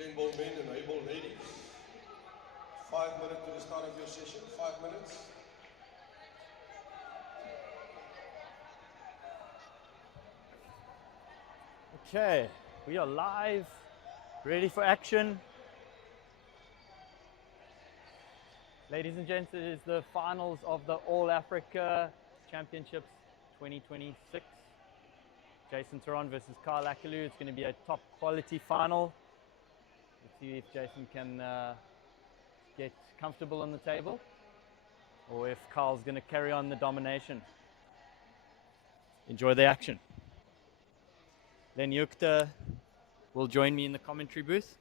10-ball men and Heyball ladies. 5 minutes to the start of your session. 5 minutes. Okay, we are live, ready for action. Ladies and gents, it is the finals of the All Africa Championships 2026. Jason Theron versus Akaloo. It's going to be a top quality final. Let's see if Jason can get comfortable on the table or if Carl's going to carry on the domination. Enjoy the action. Len Yukta will join me in the commentary booth.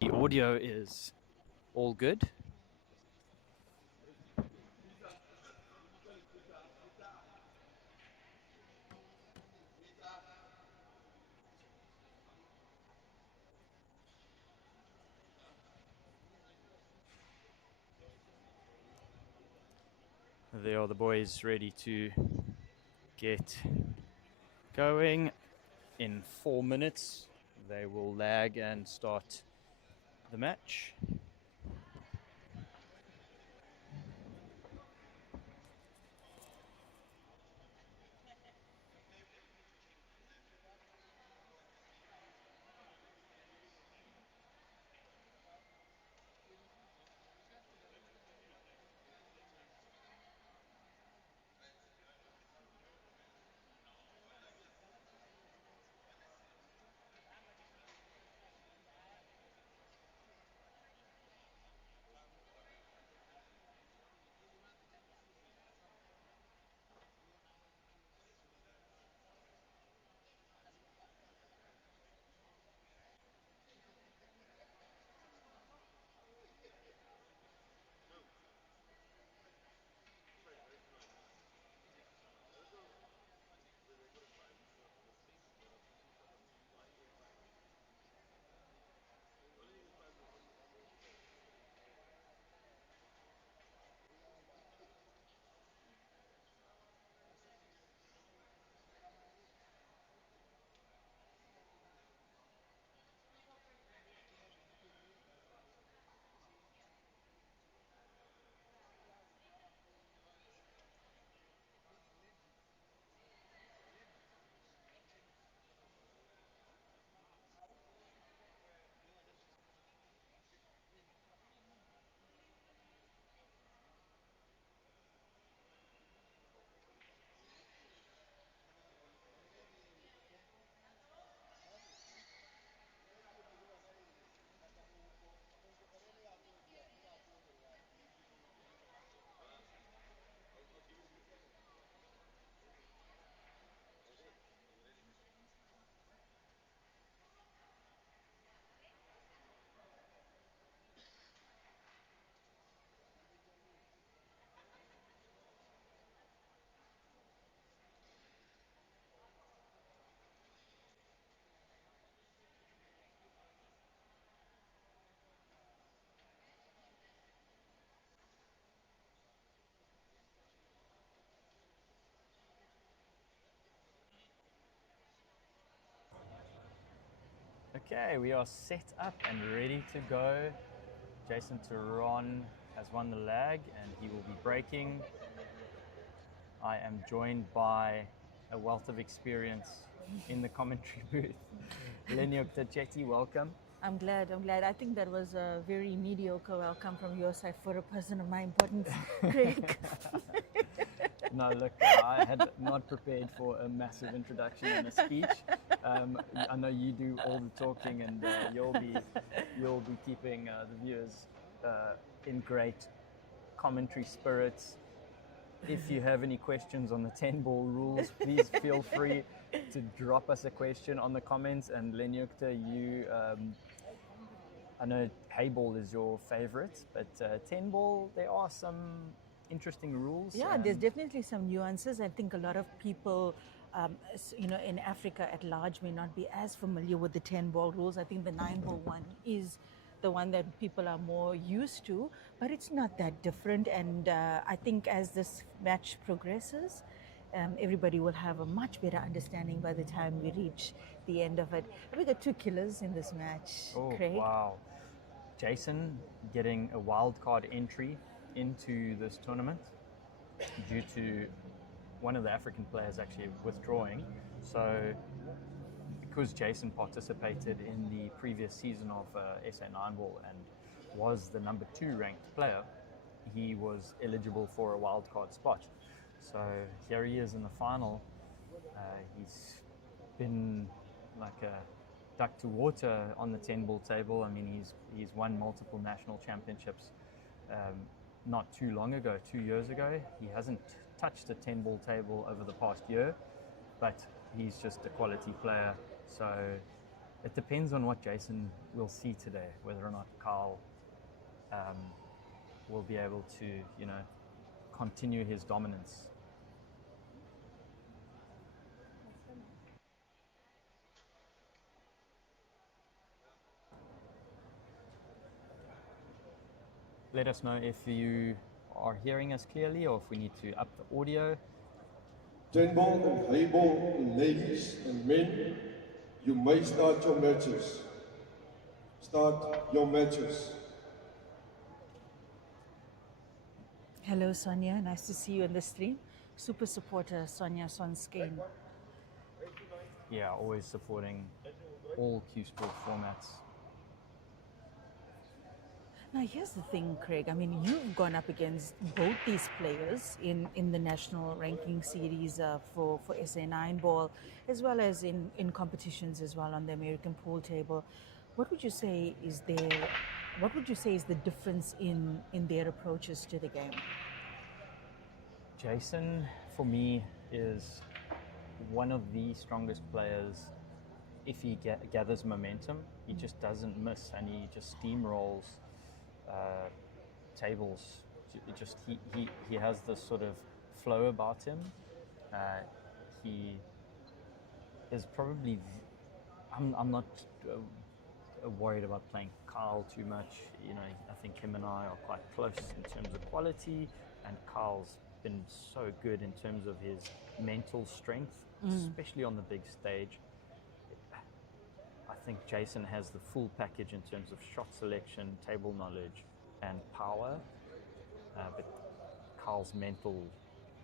The audio is all good. There are the boys ready to get going. In 4 minutes, they will lag and start the match. Okay, we are set up and ready to go. Jason Theron has won the lag and he will be breaking. I am joined by a wealth of experience in the commentary booth. Len Yukta Chetty, welcome. I'm glad. I think that was a very mediocre welcome from your side for a person of my importance, Craig. No, look, I had not prepared for a massive introduction and a speech. I know you do all the talking, and you'll be keeping the viewers in great commentary spirits. If you have any questions on the 10-ball rules, please feel free to drop us a question on the comments. And Len Yukta, I know Heyball is your favorite, but 10-ball, there are some interesting rules. Yeah, there's definitely some nuances. I think a lot of people, in Africa at large may not be as familiar with the 10-ball rules. I think the 9-ball one is the one that people are more used to, but it's not that different. And I think as this match progresses, everybody will have a much better understanding by the time we reach the end of it. We got two killers in this match, Oh, Craig. wow. Jason getting a wild card entry into this tournament due to one of the African players actually withdrawing. So because Jason participated in the previous season of SA Ball and was the number 2 ranked player, he was eligible for a wild card spot. So here he is in the final. He's been like a duck to water on the 10-ball table. I mean, he's won multiple national championships not too long ago, 2 years ago. He hasn't touched a 10-ball table over the past year, but he's just a quality player. So it depends on what Jason will see today, whether or not Carl will be able to, continue his dominance. Let us know if you are hearing us clearly or if we need to up the audio. 10-ball and Heyball, ladies and men, you may start your matches. Start your matches. Hello, Sonia. Nice to see you on the stream. Super supporter, Sonia Sonskane. Yeah, always supporting all Q Sport formats. Now, here's the thing, Craig. I mean, you've gone up against both these players in the national ranking series for SA9 ball, as well as in competitions as well on the American pool table. What would you say is the difference in their approaches to the game? Jason, for me, is one of the strongest players. If he gathers momentum, he just doesn't miss, and he just steamrolls tables. He has this sort of flow about him. He is probably. I'm not worried about playing Carl too much. I think him and I are quite close in terms of quality, and Carl's been so good in terms of his mental strength, especially on the big stage. I think Jason has the full package in terms of shot selection, table knowledge, and power. But Carl's mental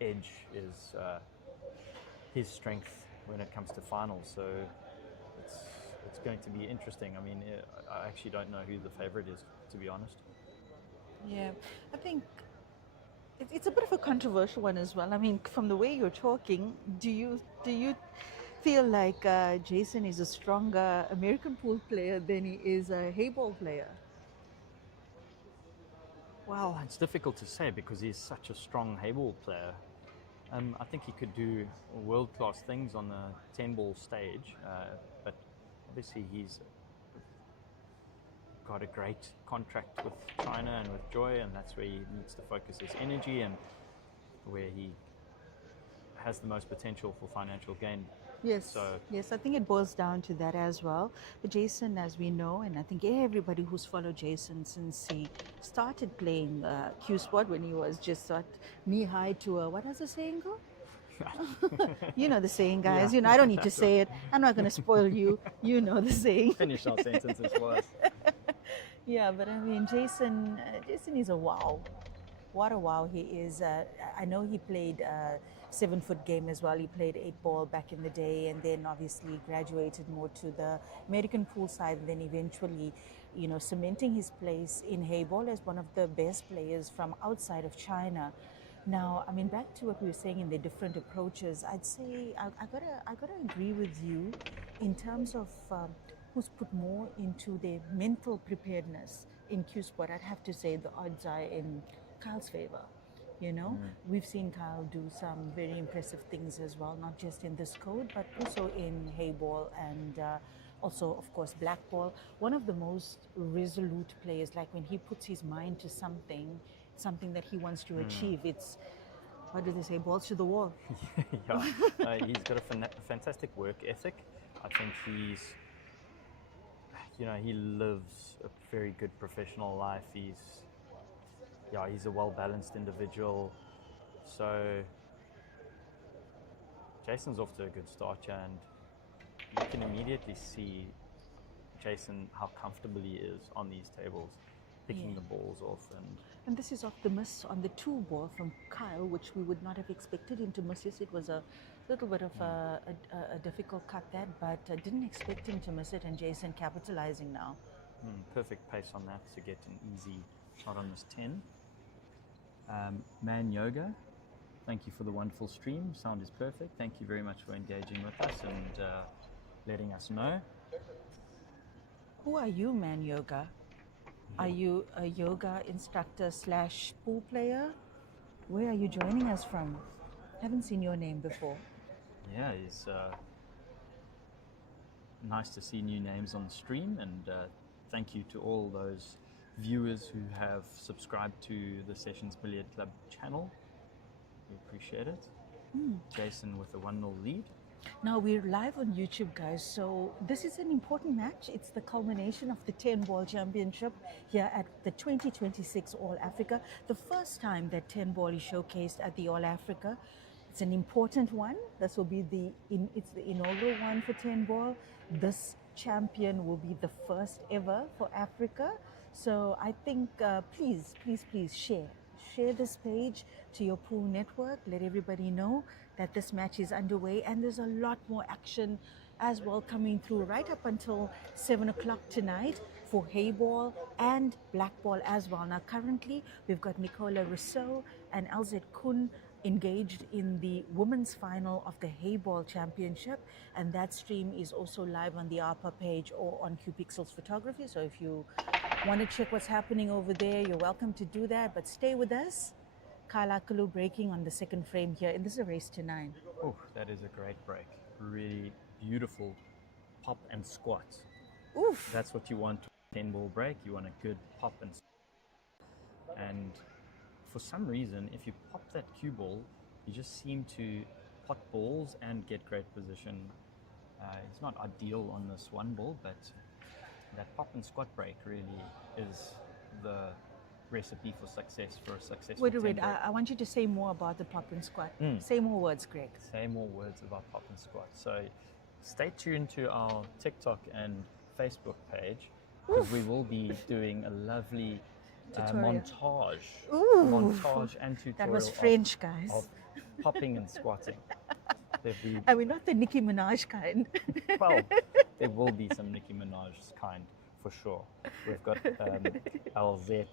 edge is his strength when it comes to finals. So it's going to be interesting. I mean, I actually don't know who the favorite is, to be honest. Yeah, I think it's a bit of a controversial one as well. I mean, from the way you're talking, do you feel like Jason is a stronger American pool player than he is a Heyball player? Well, it's difficult to say because he's such a strong Heyball player. I think he could do world-class things on the 10-ball stage, but obviously he's got a great contract with China and with Joy, and that's where he needs to focus his energy and where he has the most potential for financial gain. Yes, I think it boils down to that as well. But Jason, as we know, and I think everybody who's followed Jason since he started playing Q Sport when he was just knee-high to a, what does the saying go? You know the saying, guys. Yeah. I don't need to say it. I'm not going to spoil you. You know the saying. Finish our sentences for us. Yeah, but I mean, Jason is a wow. What a wow he is. I know he played 7-foot game as well. He played 8-ball back in the day, and then obviously graduated more to the American pool side, and then eventually, cementing his place in Heyball as one of the best players from outside of China. Now, I mean, back to what we were saying in the different approaches, I'd say I gotta agree with you in terms of who's put more into their mental preparedness in Q Sport. I'd have to say the odds are in Kyle's favor. We've seen Kyle do some very impressive things as well, not just in this code, but also in Heyball and also, of course, Blackball. One of the most resolute players, like when he puts his mind to something that he wants to achieve, it's, what do they say, balls to the wall. Yeah, he's got a fantastic work ethic. I think he lives a very good professional life. He's a well-balanced individual. So Jason's off to a good start here, and you can immediately see Jason how comfortable he is on these tables, picking Yeah. the balls off. And this is off the miss on the 2 ball from Kyle, which we would not have expected him to miss. Yes, it was a little bit of a difficult cut that, but didn't expect him to miss it, and Jason capitalizing now. Perfect pace on that to get an easy shot on this 10. Man Yoga, thank you for the wonderful stream. Sound is perfect. Thank you very much for engaging with us and letting us know. Who are you, Man Yoga? Are you a yoga instructor / pool player? Where are you joining us from? Haven't seen your name before. Yeah, it's nice to see new names on the stream, and thank you to all those viewers who have subscribed to the Sessions Billiard Club channel. We appreciate it. Jason with a 1-0 lead. Now we're live on YouTube, guys. So this is an important match. It's the culmination of the 10-ball championship here at the 2026 All Africa. The first time that 10-ball is showcased at the All Africa. It's an important one. This will be it's the inaugural one for 10-ball. This champion will be the first ever for Africa. So I think please share this page to your pool network. Let everybody know that this match is underway, and there's a lot more action as well coming through right up until 7 o'clock tonight for Heyball and Blackball as well. Now currently we've got Nicola Rousseau and LZ Kun engaged in the women's final of the Heyball Championship, and that stream is also live on the ARPA page or on Q Pixels Photography. So if you want to check what's happening over there, you're welcome to do that, but stay with us. Akaloo breaking on the second frame here, and this is a race to 9. Oh, that is a great break. Really beautiful pop and squat. Oof! That's what you want. 10-ball break. You want a good pop and and for some reason, if you pop that cue ball, you just seem to pot balls and get great position. It's not ideal on this 1 ball, but that pop and squat break really is the recipe for success for a successful Wait, 10 break. I want you to say more about the pop and squat. Say more words, Greg. Say more words about pop and squat. So stay tuned to our TikTok and Facebook page, because we will be doing a lovely montage and tutorial That was French, guys. of popping and squatting. I mean, not the Nicki Minaj kind. Well, there will be some Nicki Minaj's kind for sure. We've got LZ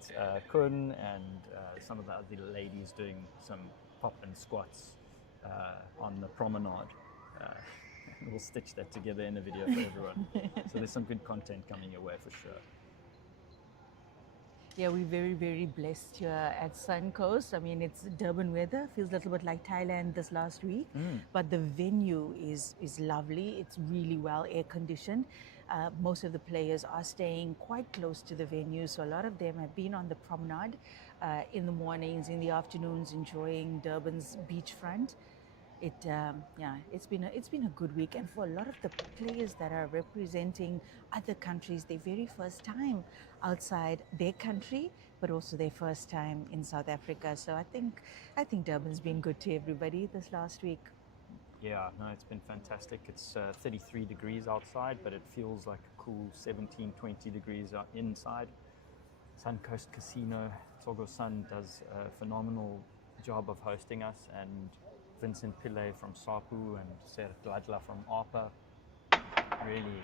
Kun and some of the other ladies doing some pop and squats on the promenade. We'll stitch that together in a video for everyone. So there's some good content coming your way for sure. Yeah, we're very, very blessed here at Suncoast. I mean, it's Durban weather, feels a little bit like Thailand this last week, but the venue is lovely. It's really well air conditioned. Most of the players are staying quite close to the venue, so a lot of them have been on the promenade in the mornings, in the afternoons, enjoying Durban's beachfront. It's been a good week, and for a lot of the players that are representing other countries, their very first time outside their country, but also their first time in South Africa. So I think Durban's been good to everybody this last week. Yeah, no, it's been fantastic. It's 33 degrees outside, but it feels like a cool 17, 20 degrees inside. Suncoast Casino, Togo Sun does a phenomenal job of hosting us, and Vincent Pillay from SAPU and Ser Gladla from ARPA really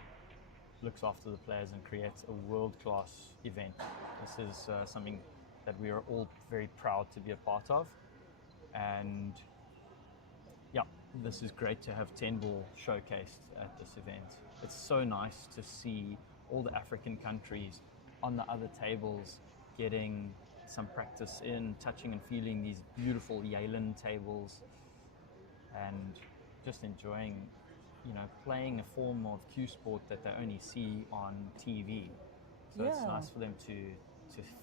looks after the players and creates a world-class event. This is something that we are all very proud to be a part of, and yeah, this is great to have 10-ball showcased at this event. It's so nice to see all the African countries on the other tables getting some practice in, touching and feeling these beautiful Yalen tables, and just enjoying, playing a form of cue sport that they only see on TV. So it's nice for them to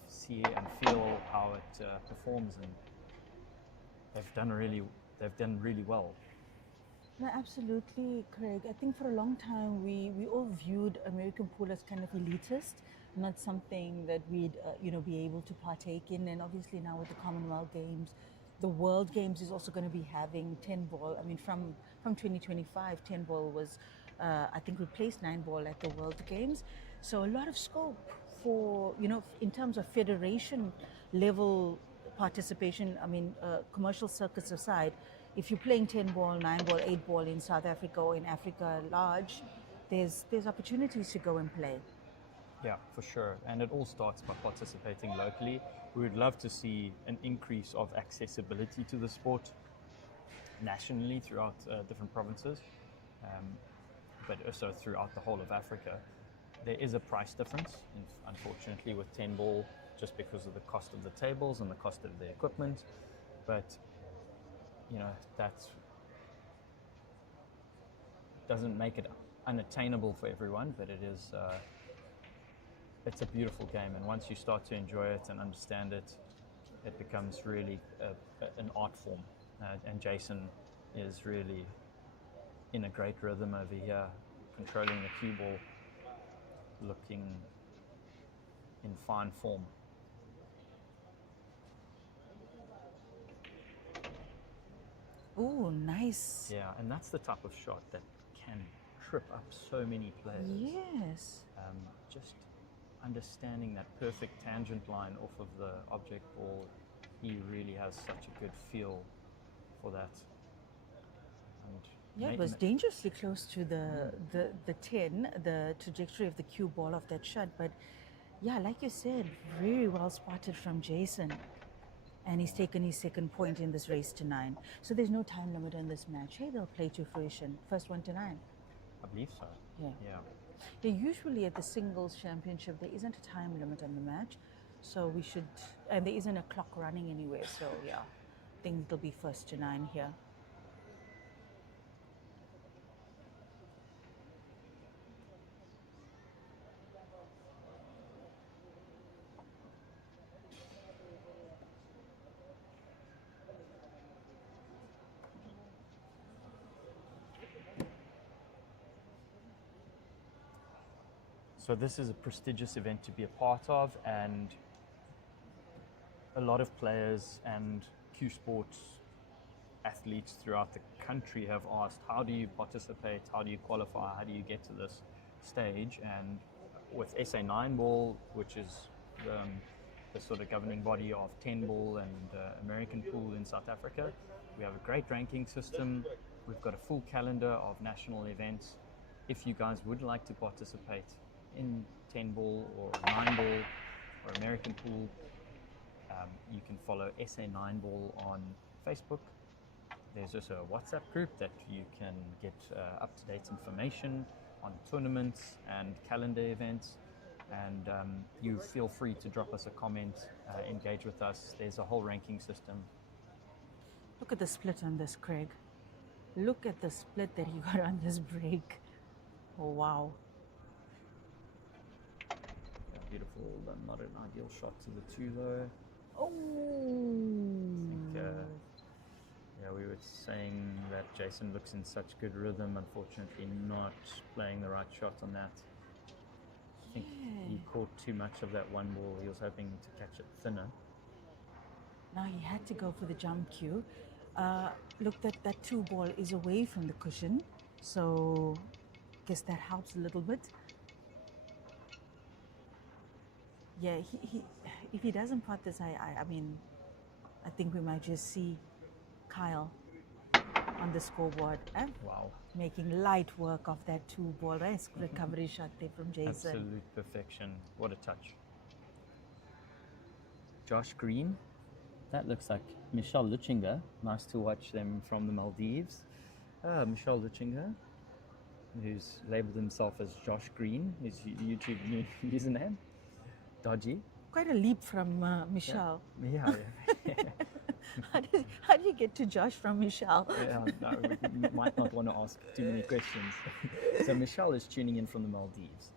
see and feel how it performs, and they've done really well. No, absolutely, Craig. I think for a long time we all viewed American pool as kind of elitist, not something that we'd be able to partake in. And obviously now with the Commonwealth Games, the World Games is also going to be having 10-ball. I mean, from from 2025, 10 ball was, I think, replaced 9 ball at the World Games. So a lot of scope for, in terms of federation level participation. I mean, commercial circuits aside, if you're playing 10 ball, 9 ball, 8 ball in South Africa or in Africa large, there's opportunities to go and play. Yeah, for sure. And it all starts by participating locally. We would love to see an increase of accessibility to the sport nationally throughout different provinces, but also throughout the whole of Africa. There is a price difference, unfortunately, with 10 ball, just because of the cost of the tables and the cost of the equipment. But, that doesn't make it unattainable for everyone, but it is. It's a beautiful game, and once you start to enjoy it and understand it, it becomes really an art form. And Jason is really in a great rhythm over here, controlling the cue ball, looking in fine form. Oh, nice. Yeah, and that's the type of shot that can trip up so many players. Yes. Just understanding that perfect tangent line off of the object ball, he really has such a good feel for that. And Yeah, it was dangerously close to the 10, the trajectory of the cue ball of that shot. But yeah, like you said, very well spotted from Jason. And he's taken his second point in this race to 9. So there's no time limit in this match. Hey, they'll play to fruition. First one to 9. I believe so. Yeah. Yeah. Usually at the singles championship, there isn't a time limit on the match. So we should, and there isn't a clock running anywhere. So yeah, I think they'll be first to 9 here. So this is a prestigious event to be a part of, and a lot of players and Q Sports athletes throughout the country have asked, how do you participate, how do you qualify, how do you get to this stage? And with SA 9 ball, which is the sort of governing body of 10 ball and American pool in South Africa, we have a great ranking system. We've got a full calendar of national events. If you guys would like to participate in 10 ball or 9 ball or American pool, you can follow SA 9 ball on Facebook. There's also a WhatsApp group that you can get up-to-date information on tournaments and calendar events. And you feel free to drop us a comment, engage with us. There's a whole ranking system. Look at the split on this, Craig. Look at the split that he got on this break. Oh, wow. Yeah, beautiful, but not an ideal shot to the 2 though. Oh. I think, yeah, we were saying that Jason looks in such good rhythm, unfortunately not playing the right shot on that. I think he caught too much of that one ball. He was hoping to catch it thinner. Now he had to go for the jump cue. Look, that 2 ball is away from the cushion, so I guess that helps a little bit. Yeah, he if he doesn't pot this, I mean, I think we might just see Kyle on the scoreboard. Wow. Making light work of that 2 ball, right? Recovery shot there from Jason. Absolute perfection. What a touch. Josh Green. That looks like Michelle Luchinga. Nice to watch them from the Maldives. Michelle Luchinga, who's labeled himself as Josh Green, his YouTube username. Dodgy. Quite a leap from Michelle. Yeah. How do you get to Josh from Michelle? Yeah, no, we might not want to ask too many questions. So Michelle is tuning in from the Maldives.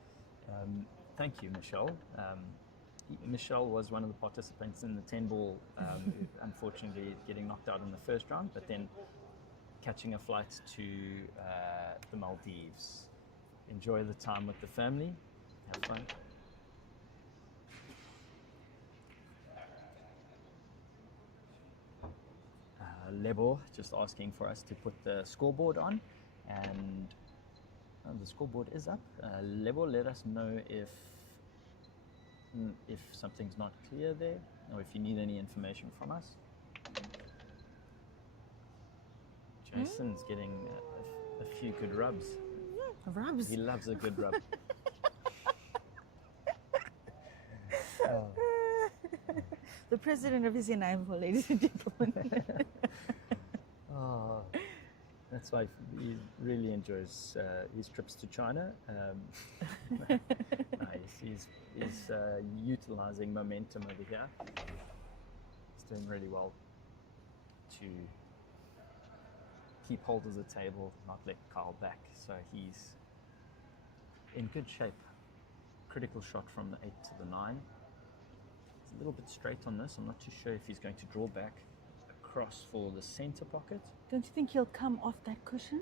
Thank you, Michelle. Michelle was one of the participants in the 10 ball, unfortunately getting knocked out in the first round, but then catching a flight to the Maldives. Enjoy the time with the family. Have fun. Lebo just asking for us to put the scoreboard on, and the scoreboard is up. Lebo, let us know if something's not clear there, or if you need any information from us. Jason's getting a few good rubs. Rubs. He loves a good rub. The president of his Heyball, ladies and gentlemen. Oh, that's why he really enjoys his trips to China. He's utilizing momentum over here. He's doing really well to keep hold of the table, not let Kyle back. So he's in good shape. Critical shot from the 8 to the 9. It's a little bit straight on this. I'm not too sure if he's going to draw back across for the center pocket. Don't you think he'll come off that cushion?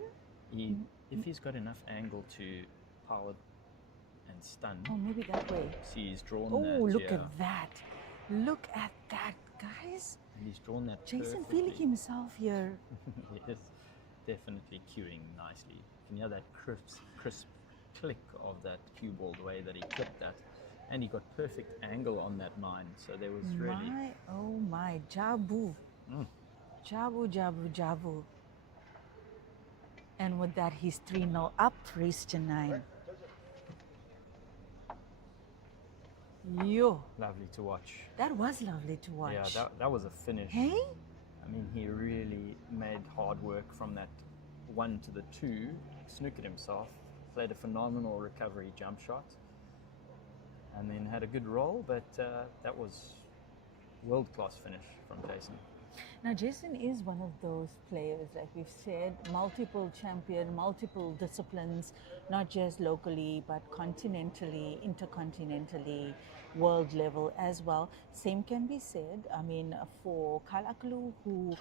If he's got enough angle to power and stun. Oh, maybe that way. See, he's drawn Oh, that. look yeah. at that. Look at that, guys. And he's drawn that Jason perfectly. feeling himself here. Yes, definitely cueing nicely. You can hear that crisp click of that cue ball, the way that he clipped that. And he got perfect angle on that 9. So there was really... My, Jabu. Jabu, Jabu, Jabu. And with that, he's 3-0 up, raised to 9. Yo, Lovely to watch. that was lovely to watch. Yeah, that was a finish. Hey? I mean, he really made hard work from that 1 to the 2, snookered himself, played a phenomenal recovery jump shot, and then had a good roll, but that was world-class finish from Jason. Now, Jason is one of those players, like we've said, multiple champion, multiple disciplines, not just locally, but continentally, intercontinentally, world level as well. Same can be said, I mean, for Akaloo, who,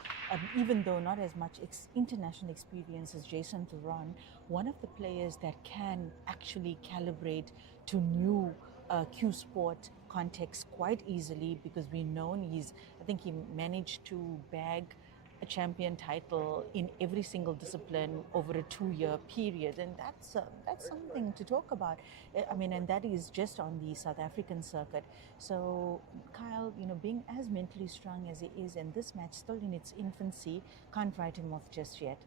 even though not as much international experience as Jason Theron, one of the players that can actually calibrate to new Q Sport context quite easily, because we know I think he managed to bag a champion title in every single discipline over a 2-year period, and that's something to talk about. I mean, and that is just on the South African circuit. So Kyle, being as mentally strong as he is, and this match still in its infancy, can't write him off just yet.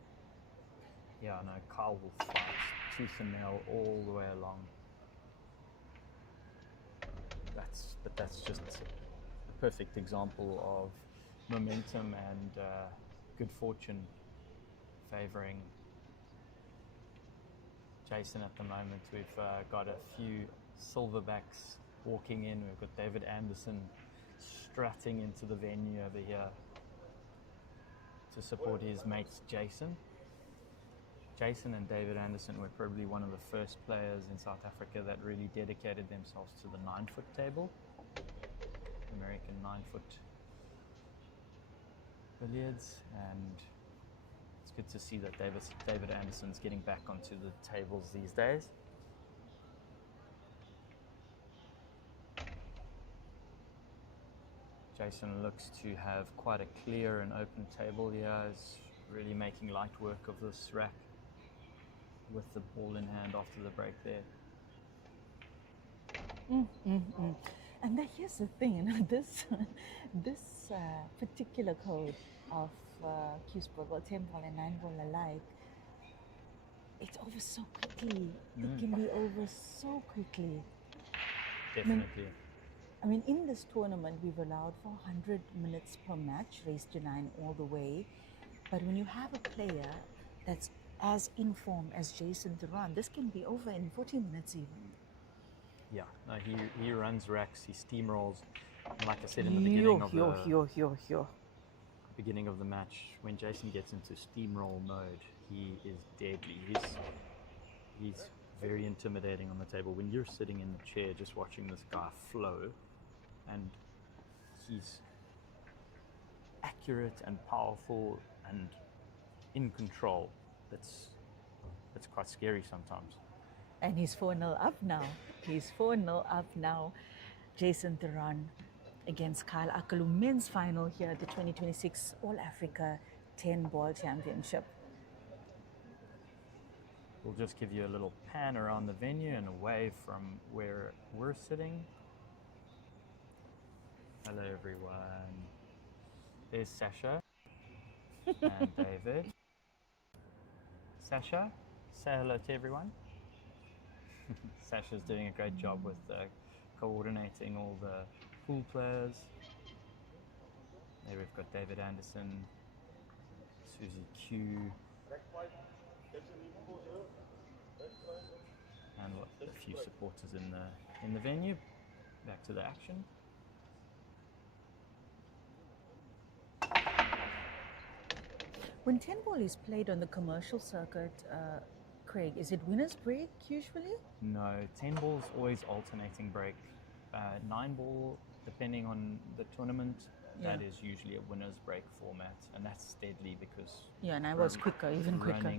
Yeah, no, Kyle will fight tooth and nail all the way along. That's just a perfect example of momentum and good fortune favouring Jason at the moment. We've got a few silverbacks walking in. We've got David Anderson strutting into the venue over here to support his mate Jason. Jason and David Anderson were probably one of the first players in South Africa that really dedicated themselves to the 9-foot table, American 9-foot billiards, and it's good to see that David Anderson's getting back onto the tables these days. Jason looks to have quite a clear and open table here. He's really making light work of this rack with the ball in hand after the break there. And here's the thing, this particular code of Q Sport, well, 10-ball and 9-ball alike, it's over so quickly. It can be over so quickly. Definitely. I mean, in this tournament, we've allowed for 100 minutes per match, raised to 9 all the way. But when you have a player that's as in form as Jason Theron, this can be over in 40 minutes even. Yeah, no, he runs racks, he steamrolls. And like I said in the beginning of the match, when Jason gets into steamroll mode, he is deadly. He's very intimidating on the table. When you're sitting in the chair just watching this guy flow, and he's accurate and powerful and in control, that's quite scary sometimes. And he's 4-0 up now. He's 4-0 up now. Jason Theron against Kyle Akaloo, men's final here at the 2026 All Africa 10 ball championship. We'll just give you a little pan around the venue and away from where we're sitting. Hello everyone. There's Sasha and David. Sasha, say hello to everyone. Sasha's doing a great job with coordinating all the pool players. There we've got David Anderson, Susie Q, and a few supporters in the venue. Back to the action. When 10 ball is played on the commercial circuit, Craig, is it winner's break usually? No, 10 ball's always alternating break. 9 ball, depending on the tournament, that is usually a winner's break format, and that's deadly because 9 ball's quicker, even quicker.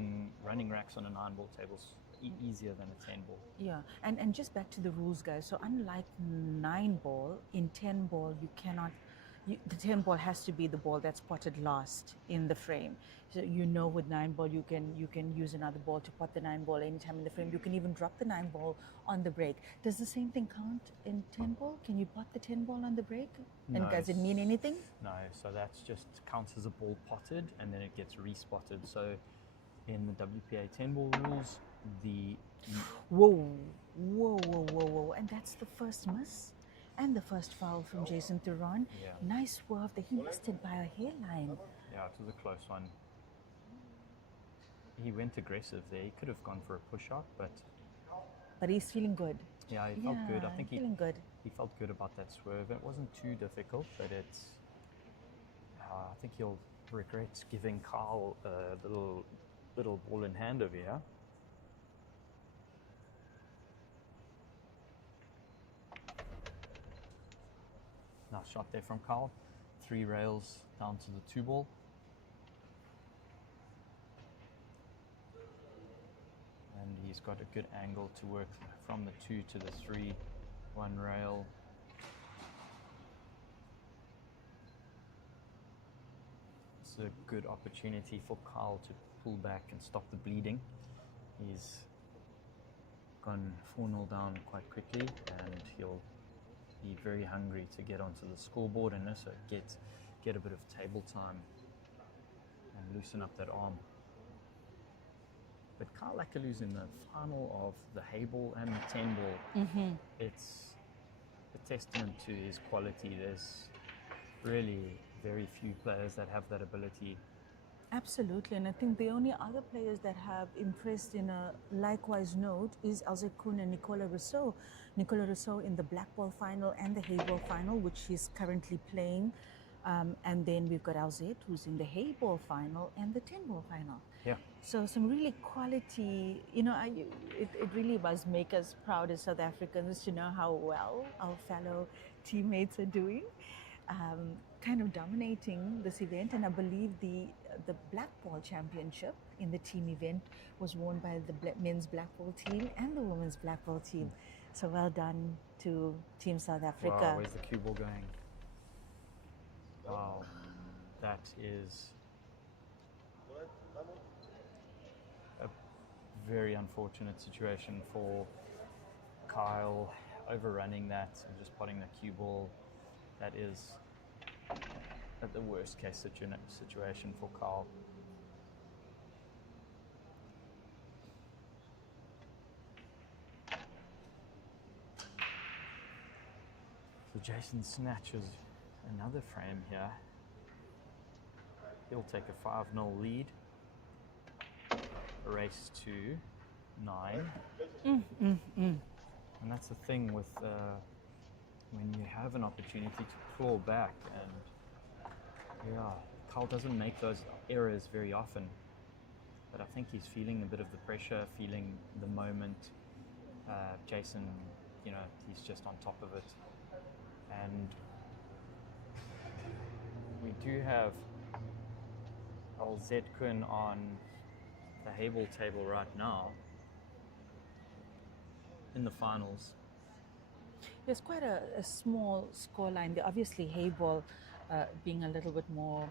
Running racks on a 9 ball table's easier than a 10 ball. Yeah, and just back to the rules, guys. So unlike 9 ball, in 10 ball you cannot. The 10 ball has to be the ball that's potted last in the frame. So with 9 ball you can use another ball to pot the 9 ball anytime in the frame. You can even drop the 9 ball on the break. Does the same thing count in 10 ball? Can you pot the 10 ball on the break? And No, does it mean anything? No, so that's just counts as a ball potted and then it gets respotted. So in the WPA 10 ball rules, Whoa, and that's the first miss. And the first foul from Jason Theron. Yeah. Nice swerve that he missed it by a hairline. Yeah, it was a close one. He went aggressive there. He could have gone for a push-up, but he's feeling good. Yeah, he felt good. I think feeling good. He felt good about that swerve. It wasn't too difficult, but it's. I think he'll regret giving Carl a little ball in hand over here. Nice shot there from Carl. 3 rails down to the 2 ball. And he's got a good angle to work from the 2 to the 3. 1 rail. It's a good opportunity for Carl to pull back and stop the bleeding. He's gone 4-0 down quite quickly and he'll be very hungry to get onto the scoreboard and also get a bit of table time and loosen up that arm. But Carl Akaloo's in the final of the Heyball and the 10 ball. Mm-hmm. It's a testament to his quality. There's really very few players that have that ability. Absolutely, and I think the only other players that have impressed in a likewise note is Alzette Kuhn and Nicola Rousseau. Nicola Rousseau in the Blackball final and the Heyball final, which he's currently playing. And then we've got Alzette, who's in the Heyball final and the 10 ball final. Yeah. So some really quality, it really does make us proud as South Africans to know how well our fellow teammates are doing. Kind of dominating this event, and I believe the Blackball championship in the team event was won by the men's Blackball team and the women's Blackball team. So well done to Team South Africa. Wow, where's the cue ball going? Wow, that is a very unfortunate situation for Kyle, overrunning that and just potting the cue ball. That is at the worst case situation for Carl. So Jason snatches another frame here. He'll take a 5-0 lead. A race to 9. And that's the thing with when you have an opportunity to claw back, and Carl doesn't make those errors very often, but I think he's feeling a bit of the pressure, feeling the moment. Jason, he's just on top of it, and we do have Alzette Kuhn on the Heyball table right now in the finals. There's quite a small scoreline there. Obviously, Heyball being a little bit more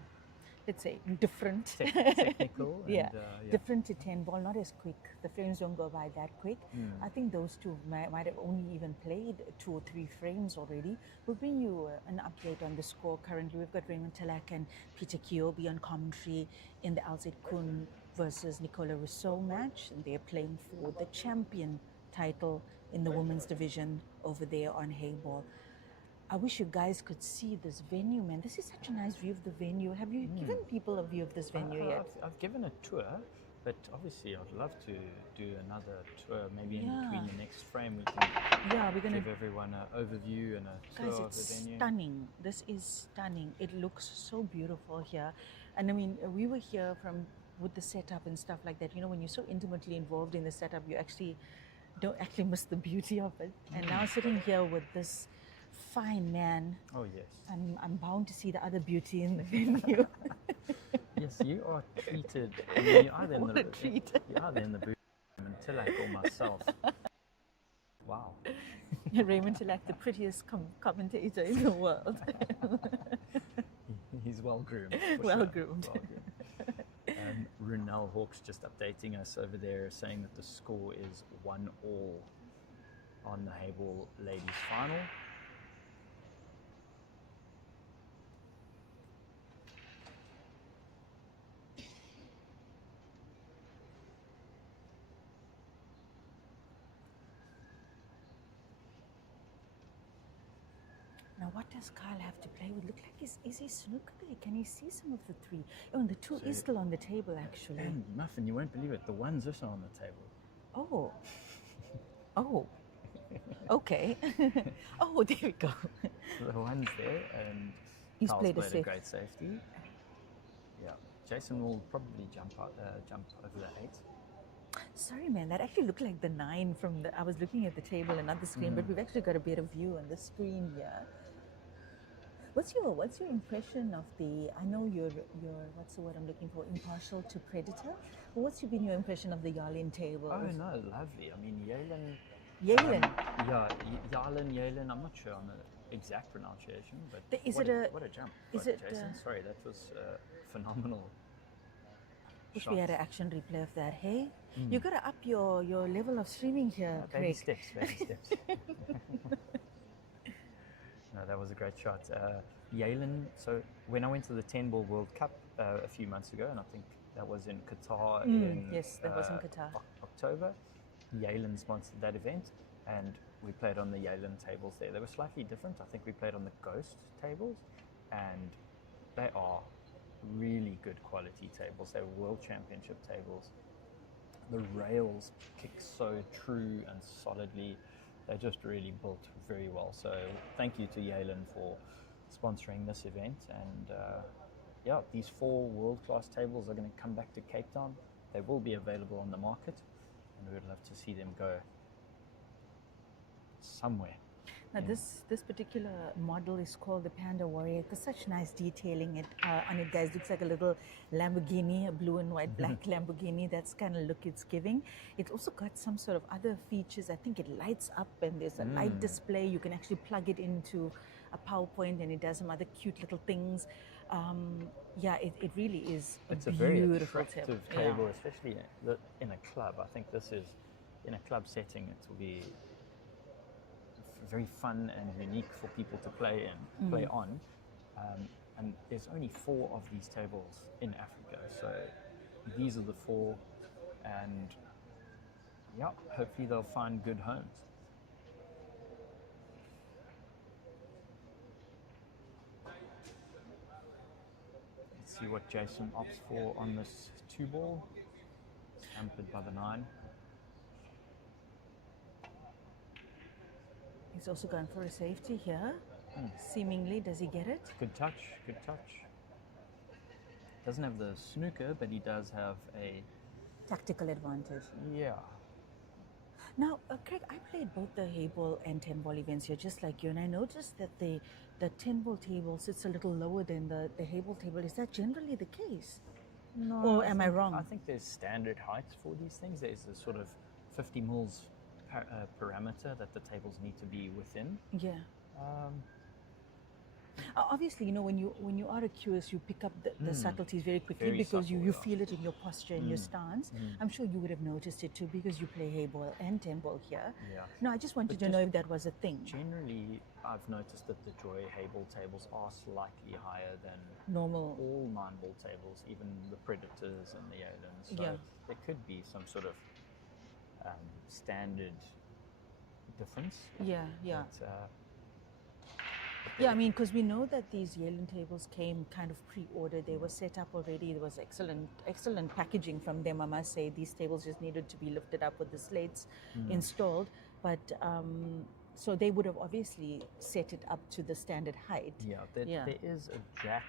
let's say, different. Technical. Yeah, And, yeah. different to 10 ball, not as quick. The frames don't go by that quick. I think those two might have only even played 2 or 3 frames already. We'll bring you an update on the score. Currently, we've got Raymond Talak and Peter Kiobi on commentary in the LZ Kun versus Nicola Rousseau match. And they're playing for the champion title in the women's division over there on Heyball. I wish you guys could see this venue, man. This is such a nice view of the venue. Have you given people a view of this venue yet? I've given a tour, but obviously I'd love to do another tour. Maybe in between the next frame we can we're gonna give everyone an overview and a tour guys, of the it's venue. stunning. This is stunning. It looks so beautiful here. And I mean, we were here with the setup and stuff like that. You know, when you're so intimately involved in the setup, you actually don't actually miss the beauty of it. And now sitting here with this fine man, Oh yes. I'm bound to see the other beauty in the venue. Yes, you are treated. I mean, you're either in What the a treat. You're either in the booth and Tilak or myself. Wow. Raymond Talak, the prettiest commentator in the world. He's well groomed. Well groomed. Runel Hawks just updating us over there, saying that the score is 1-1 on the Heyball ladies final. Now, what does Carl have to play with? Look like is he snooker there? Can you see some of the 3? Oh, and the 2 is still on the table, actually. And Muffin, you won't believe it, the 1's also on the table. Oh. Oh. Okay. Oh, there we go. The 1's there, and He's Carl's played a played a safe. great safety. Yeah, Jason will probably jump over the 8. Sorry, man. That actually looked like the 9 from I was looking at the table and not the screen, but we've actually got a better view on the screen here. What's your impression of the? I know you're what's the word I'm looking for? Impartial to predator. But what's been your impression of the Yalin table? Oh no, lovely. I mean, Yalen. Yalin. Yalen. I'm not sure on the exact pronunciation, but Is what it what a jump! is But it, Jason? Sorry, that was phenomenal. Wish shot. we had an action replay of that. Hey, you got to up your level of streaming here, Baby Craig. steps. No, that was a great shot. Yalen, so when I went to the 10 Ball World Cup a few months ago, and I think that was in Qatar yes, that was in Qatar. October, Yalen sponsored that event, and we played on the Yalen tables there. They were slightly different. I think we played on the Ghost tables, and they are really good quality tables. They're World Championship tables. The rails kick so true and solidly. They're just really built very well. So thank you to Yalen for sponsoring this event. And yeah, these 4 world-class tables are going to come back to Cape Town. They will be available on the market, and we would love to see them go somewhere. Now, this particular model is called the Panda Warrior. There's such nice detailing on it, guys. Looks like a little Lamborghini, a blue and white black Lamborghini. That's kind of look it's giving. It's also got some sort of other features. I think it lights up, and there's a light display. You can actually plug it into a PowerPoint, and it does some other cute little things. Yeah, it really is It's a a very beautiful attractive table. table, especially in a club. I think this is, in a club setting, it will be very fun and unique for people to play on. And there's only 4 of these tables in Africa, so these are the 4, and yeah, hopefully they'll find good homes. Let's see what Jason opts for on this 2 ball, hampered by the 9. He's also gone for a safety here. Seemingly, does he get it? Good touch. Doesn't have the snooker, but he does have a Tactical advantage. yeah. Now, Craig, I played both the Heyball and 10 ball events here, just like you, and I noticed that the 10 ball table sits a little lower than the Heyball table. Is that generally the case? No, Or am I wrong? I think there's standard heights for these things. There's a sort of 50 mils parameter that the tables need to be within. Yeah. Obviously, when you are a curious, you pick up the subtleties very quickly Very because subtle, you yeah. feel it in your posture and your stance. I'm sure you would have noticed it too because you play Heyball and ten ball here. Yeah. No, I just wanted But to know if that was a thing. Generally, I've noticed that the Joy Heyball tables are slightly higher than Normal. all 9-ball tables, even the Predators and the Yolans. So Yeah. there could be some sort of standard difference. Yeah, yeah. But, Yeah, I mean, because we know that these Yellen tables came kind of pre-ordered. They were set up already. There was excellent packaging from them, I must say. These tables just needed to be lifted up with the slates installed. But so they would have obviously set it up to the standard height. yeah, there is a jack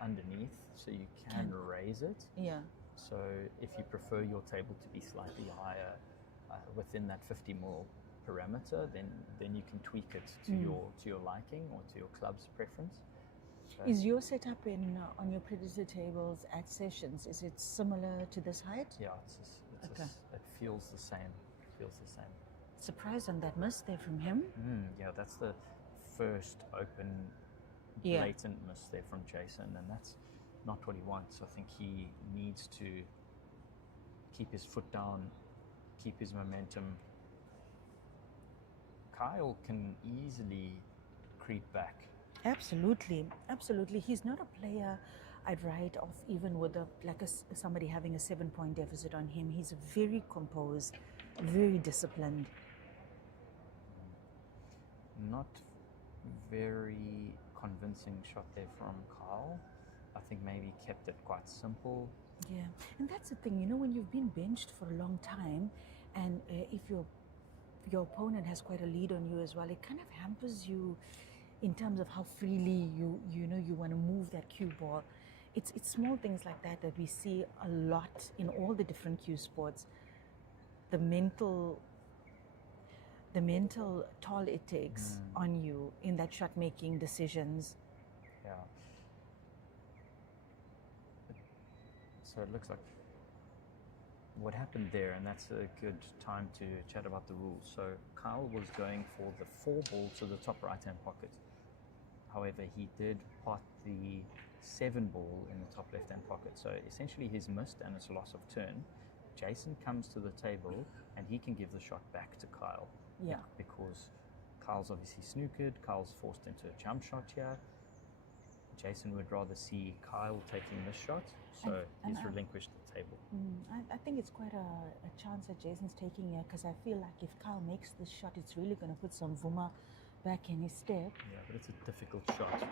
underneath, so you can raise it. Yeah. So if you prefer your table to be slightly higher within that 50 mil parameter, then you can tweak it to your liking or to your club's preference. Is your setup on your Predator tables at sessions? Is it similar to this height? Yeah, it feels the same. Surprised on that miss there from him. Yeah, that's the first open blatant miss there from Jason, and that's not what he wants. I think he needs to keep his foot down, keep his momentum. Kyle can easily creep back. Absolutely. He's not a player I'd write off even with somebody having a 7-point deficit on him. He's very composed, very disciplined. Not very convincing shot there from Kyle. I think maybe kept it quite simple. Yeah, and that's the thing, when you've been benched for a long time, and if your opponent has quite a lead on you as well, it kind of hampers you in terms of how freely you want to move that cue ball. It's small things like that we see a lot in all the different cue sports. The mental toll it takes on you in that shot making decisions. Yeah. So it looks like what happened there, and that's a good time to chat about the rules. So Kyle was going for the 4-ball to the top right-hand pocket. However, he did pot the 7-ball in the top left-hand pocket. So essentially he's missed and it's a loss of turn. Jason comes to the table and he can give the shot back to Kyle. Yeah. Because Kyle's obviously snookered, Kyle's forced into a jump shot here. Jason would rather see Kyle taking this shot, so he's relinquished the table. I think it's quite a chance that Jason's taking here, because I feel like if Kyle makes this shot, it's really going to put some vuma back in his step. Yeah, but it's a difficult shot.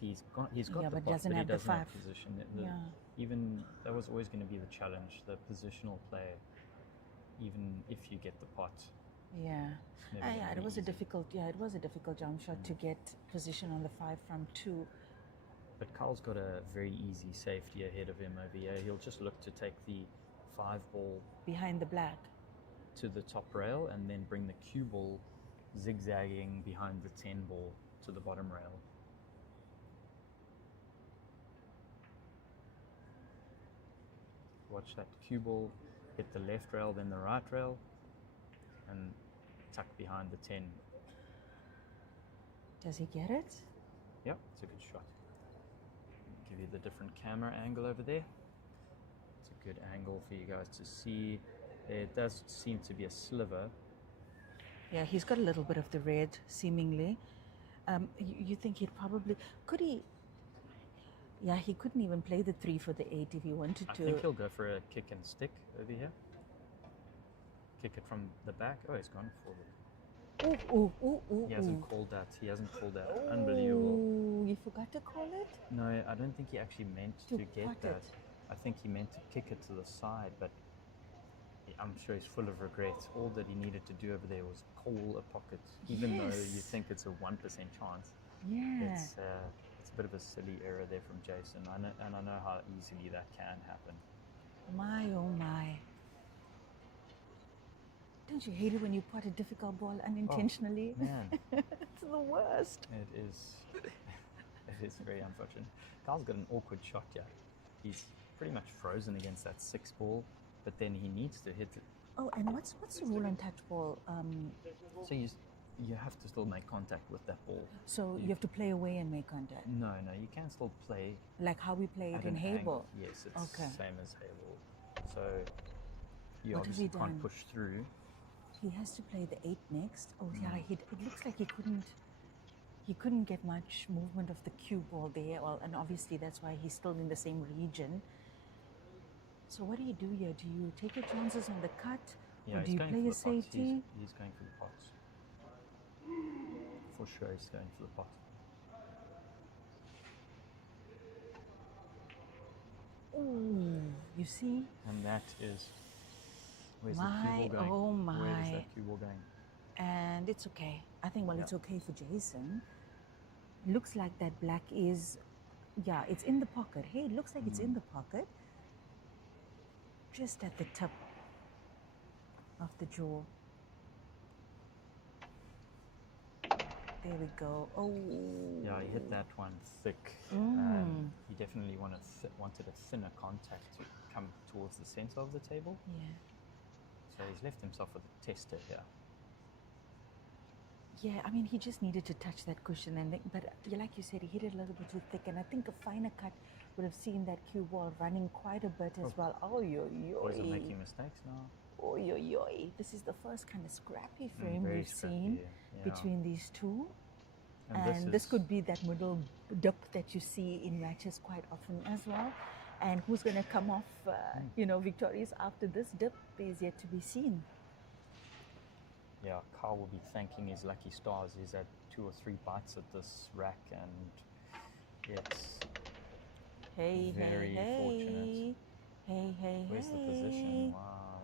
He's got the pot, but doesn't he have the doesn't have 5. position. Yeah. Even that was always going to be the challenge, the positional play. Even if you get the pot. Yeah. Never gonna It be was easy. it was a difficult jump shot to get position on the 5 from 2. But Kyle's got a very easy safety ahead of him over here. He'll just look to take the 5-ball Behind the black. to the top rail and then bring the cue ball zigzagging behind the 10-ball to the bottom rail. Watch that cue ball hit the left rail, then the right rail, and tuck behind the 10. Does he get it? Yep, it's a good shot. Give you the different camera angle over there. It's a good angle for you guys to see. There does seem to be a sliver. Yeah, he's got a little bit of the red, seemingly. You think he'd probably... Could he... Yeah, he couldn't even play the 3 for the 8 if he wanted to. I think he'll go for a kick and stick over here. Kick it from the back. Oh, he's gone for it. Ooh. He hasn't called that. Unbelievable. Oh, you forgot to call it? No, I don't think he actually meant to get pot that. it. I think he meant to kick it to the side, but I'm sure he's full of regrets. All that he needed to do over there was call a pocket, even though you think it's a 1% chance. Yeah. It's a bit of a silly error there from Jason. I know how easily that can happen. My, oh my. Don't you hate it when you pot a difficult ball unintentionally? Oh, man. It's the worst. It is very unfortunate. Kyle's got an awkward shot here. He's pretty much frozen against that 6-ball, but then he needs to hit it. Oh, and what's the rule on touch ball? So you have to still make contact with that ball. So you have to play away and make contact, No, you can still play like how we played at in an Heyball. angle. Yes, it's Okay. same as Heyball. So you What has he obviously can't done? push through. He has to play the 8 next. Oh yeah, it looks like he couldn't get much movement of the cue ball there. Well, and obviously that's why he's still in the same region. So what do you do here? Do you take your chances on the cut, Yeah, or do he's you going play for a the pots. safety? He's going for the pots. For sure, he's going for the pot. Ooh, you see? And that is where's the My, cue ball going? oh Where is my. that cue ball going? And it's okay. I think, well, Yeah. it's okay for Jason. Looks like that black is, yeah, it's in the pocket. Hey, it looks like it's in the pocket. Just at the tip of the jaw. There we go. Oh. Yeah, he hit that one thick. He definitely wanted a thinner contact to come towards the center of the table. Yeah. So he's left himself with a tester here. Yeah, I mean, he just needed to touch that cushion, and but like you said, he hit it a little bit too thick, and I think a finer cut would have seen that cue ball running quite a bit as well. Oh, yo, yo. Boys are making mistakes now. Oh, yo, yo. This is the first kind of scrappy frame very we've scrappy, seen yeah. between these two. And This could be that middle dip that you see in matches quite often as well. And who's going to come off, victorious after this dip is yet to be seen. Yeah, Carl will be thanking his lucky stars. He's had 2 or 3 bites at this rack, and it's Hey, very fortunate. Hey, Where's the position? Wow.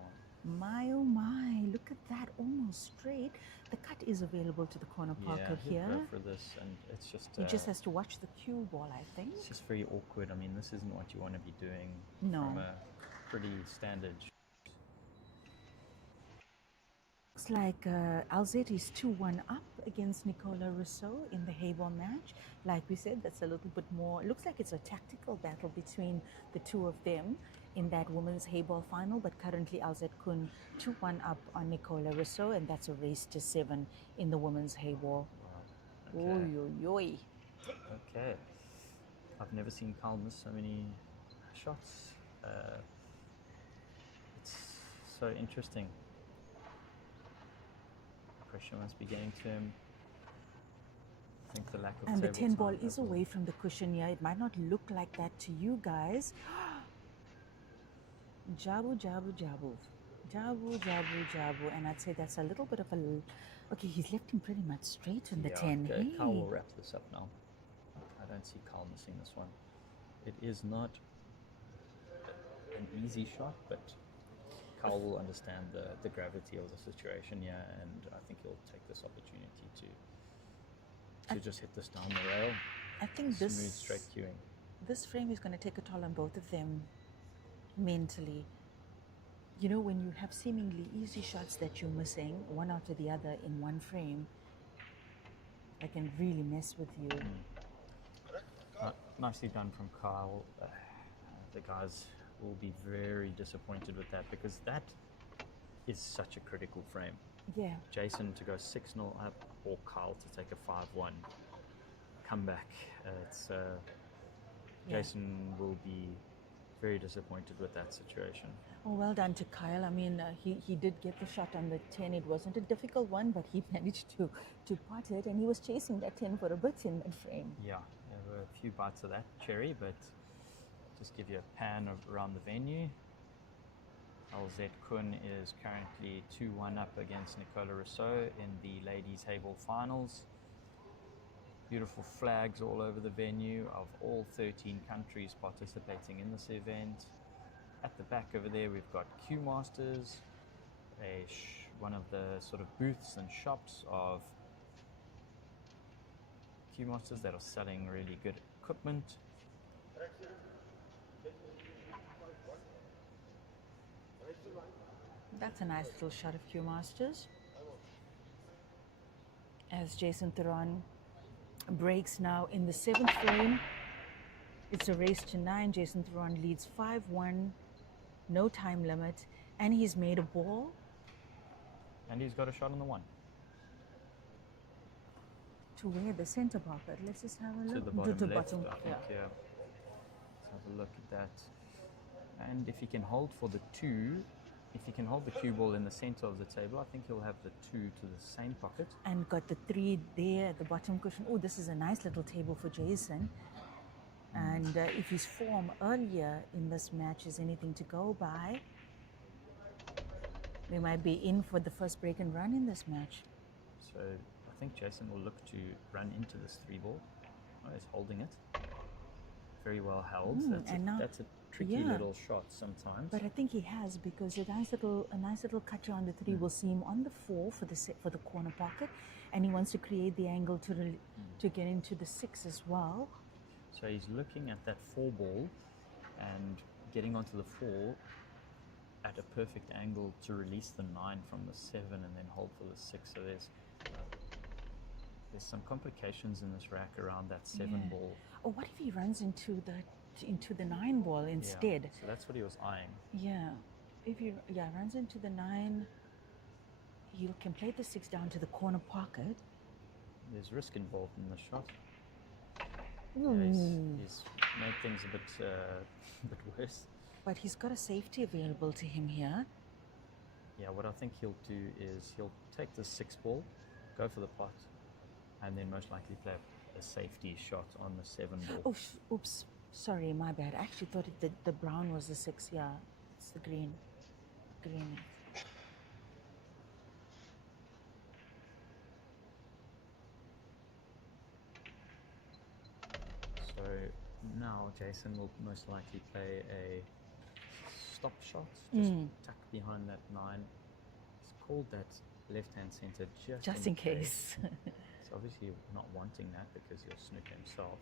My, oh my, look at that, almost straight. The cut is available to the corner parker Yeah, here. he'll go for this, and it's just... He just has to watch the cue ball, I think. It's just very awkward. I mean, this isn't what you want to be doing No. from a pretty standard... Looks like Alzette is 2-1 up against Nicola Rousseau in the Heyball match. Like we said, that's a little bit more... It looks like it's a tactical battle between the two of them in that women's Heyball final, but currently Alzette Kun 2-1 up on Nicola Rousseau, and that's a race to 7 in the women's Heyball. Wow. Oy, oy, oy. Okay. I've never seen Carl miss so many shots. It's so interesting. Pressure must be getting to him. I think the lack of And the table 10 ball time is as well. away from the cushion here. It might not look like that to you guys. Jabu, jabu, jabu. Jabu, jabu, jabu. And I'd say that's a little bit of a... Okay, he's left him pretty much straight on the 10. Okay, Hey. Carl will wrap this up now. I don't see Carl missing this one. It is not an easy shot, but Carl will understand the gravity of the situation here, and I think he'll take this opportunity to just hit this down the rail. I think Smooth, straight cueing. this frame is going to take a toll on both of them mentally. You know, when you have seemingly easy shots that you're missing, one after the other in one frame, that can really mess with you. Nicely done from Carl. The guys will be very disappointed with that, because that is such a critical frame. Yeah. Jason to go 6-0 up, or Carl to take a 5-1 comeback. Jason will be very disappointed with that situation. Oh, well done to Kyle. I mean, he did get the shot on the 10. It wasn't a difficult one, but he managed to pot it, and he was chasing that 10 for a bit in that frame. Yeah, there were a few bites of that cherry, but just give you a pan around the venue. Alzette Kun is currently 2-1 up against Nicola Rousseau in the ladies' Heyball finals. Beautiful flags all over the venue of all 13 countries participating in this event. At the back over there, we've got Q Masters, one of the sort of booths and shops of Q Masters that are selling really good equipment. That's a nice little shot of Q Masters. As Jason Theron breaks now in the 7th frame. It's a race to 9. Jason Theron leads 5-1, no time limit, and he's made a ball. And he's got a shot on the 1. To where? The center pocket. Let's just have a look. To the bottom the left, bottom, I think, yeah. Let's have a look at that. And if he can hold for the 2, if he can hold the cue ball in the center of the table, I think he'll have the 2 to the same pocket. And got the 3 there at the bottom cushion. Oh, this is a nice little table for Jason. And if his form earlier in this match is anything to go by, we might be in for the first break and run in this match. So I think Jason will look to run into this 3 ball. Oh, he's holding it. Very well held. That's a tricky little shot sometimes. But I think he has, because a nice little cutter on the 3 will see him on the 4 for the corner pocket, and he wants to create the angle to get into the 6 as well. So he's looking at that 4 ball and getting onto the 4 at a perfect angle to release the 9 from the 7 and then hold for the 6. So there's some complications in this rack around that 7 ball. Or what if he runs into the 9 ball instead? Yeah, so that's what he was eyeing. Yeah. If he runs into the 9, he can play the 6 down to the corner pocket. There's risk involved in the shot. Ooh. Yeah, he's made things a bit worse. But he's got a safety available to him here. Yeah, what I think he'll do is he'll take the 6 ball, go for the pot, and then most likely play a safety shot on the 7 ball. Oh, oops. Sorry, my bad. I actually thought the brown was the 6. Yeah, it's the green. Green. So now Jason will most likely play a stop shot, just tuck behind that 9. He's called that left-hand center just in case. He's obviously not wanting that because he'll snook himself.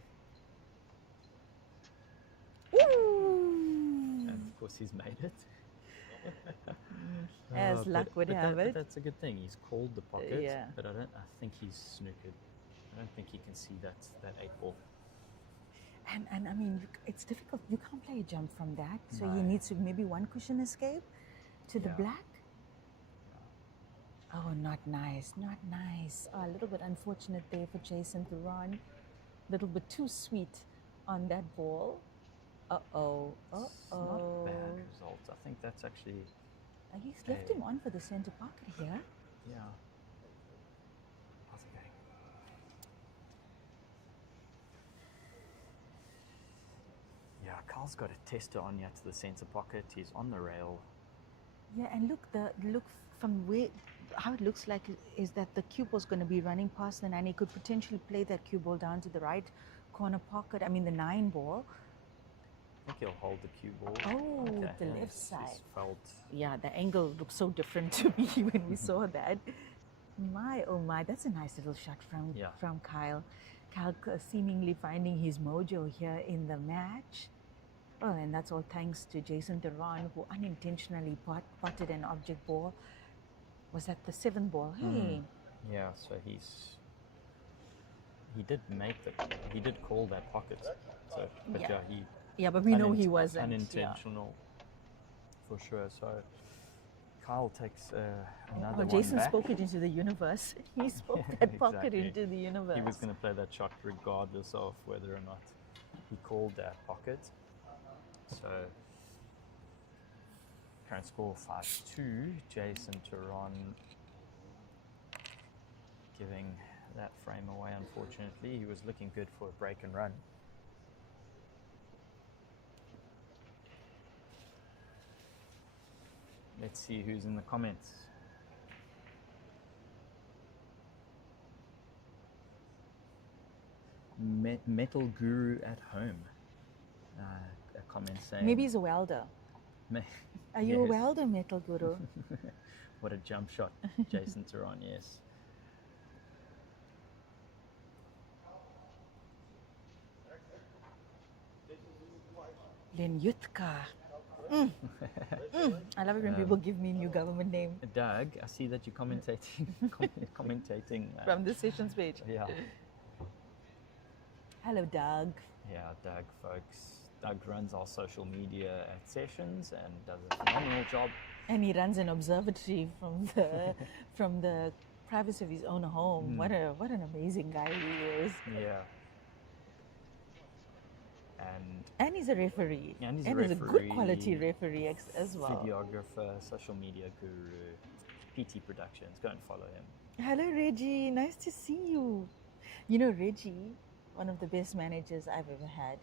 Ooh. And of course he's made it. As luck would have it. But that's a good thing. He's called the pocket, Yeah. but I think he's snookered. I don't think he can see that 8 ball. And I mean, it's difficult. You can't play a jump from that. So No. he needs to maybe one cushion escape to the black. Oh, not nice. Not nice. Oh, a little bit unfortunate there for Jason Theron. A little bit too sweet on that ball. Uh-oh. It's not a bad result. I think that's actually... He's left him on for the center pocket here. Yeah. How's it going? Yeah, Carl's got a tester on here to the center pocket. He's on the rail. Yeah, and look from where, how it looks like is that the cue ball's going to be running past the 9. He could potentially play that cue ball down to the right corner pocket. I mean, the 9 ball. I think he'll hold the cue ball. Oh, Okay, the yeah, left he's side. felt. Yeah, the angle looks so different to me when we saw that. Oh my, that's a nice little shot from Kyle. Kyle seemingly finding his mojo here in the match. Oh, and that's all thanks to Jason Theron, who unintentionally potted an object ball. Was that the 7 ball? Hey. Yeah, so he did call that pocket. So, but Yeah, but we know he wasn't. Unintentional, for sure. So Kyle takes another one Jason back. spoke it into the universe. He spoke that pocket Exactly. into the universe. He was going to play that shot regardless of whether or not he called that pocket. So current score 5-2. Jason Theron giving that frame away, unfortunately. He was looking good for a break and run. Let's see who's in the comments. Metal Guru at home. A comment saying... Maybe he's a welder. Are you a welder, Metal Guru? What a jump shot, Jason Theron, yes. Len Yutka. I love it when people give me new government name. Doug, I see that you're commentating From the sessions page. Yeah. Hello, Doug. Yeah, Doug, folks. Doug runs our social media at Sessions and does a phenomenal job. And he runs an observatory from the privacy of his own home. What an amazing guy he is. Yeah. And he's a referee. And he's a good quality referee as well. Videographer, social media guru, PT Productions. Go and follow him. Hello, Reggie. Nice to see you. You know, Reggie, one of the best managers I've ever had.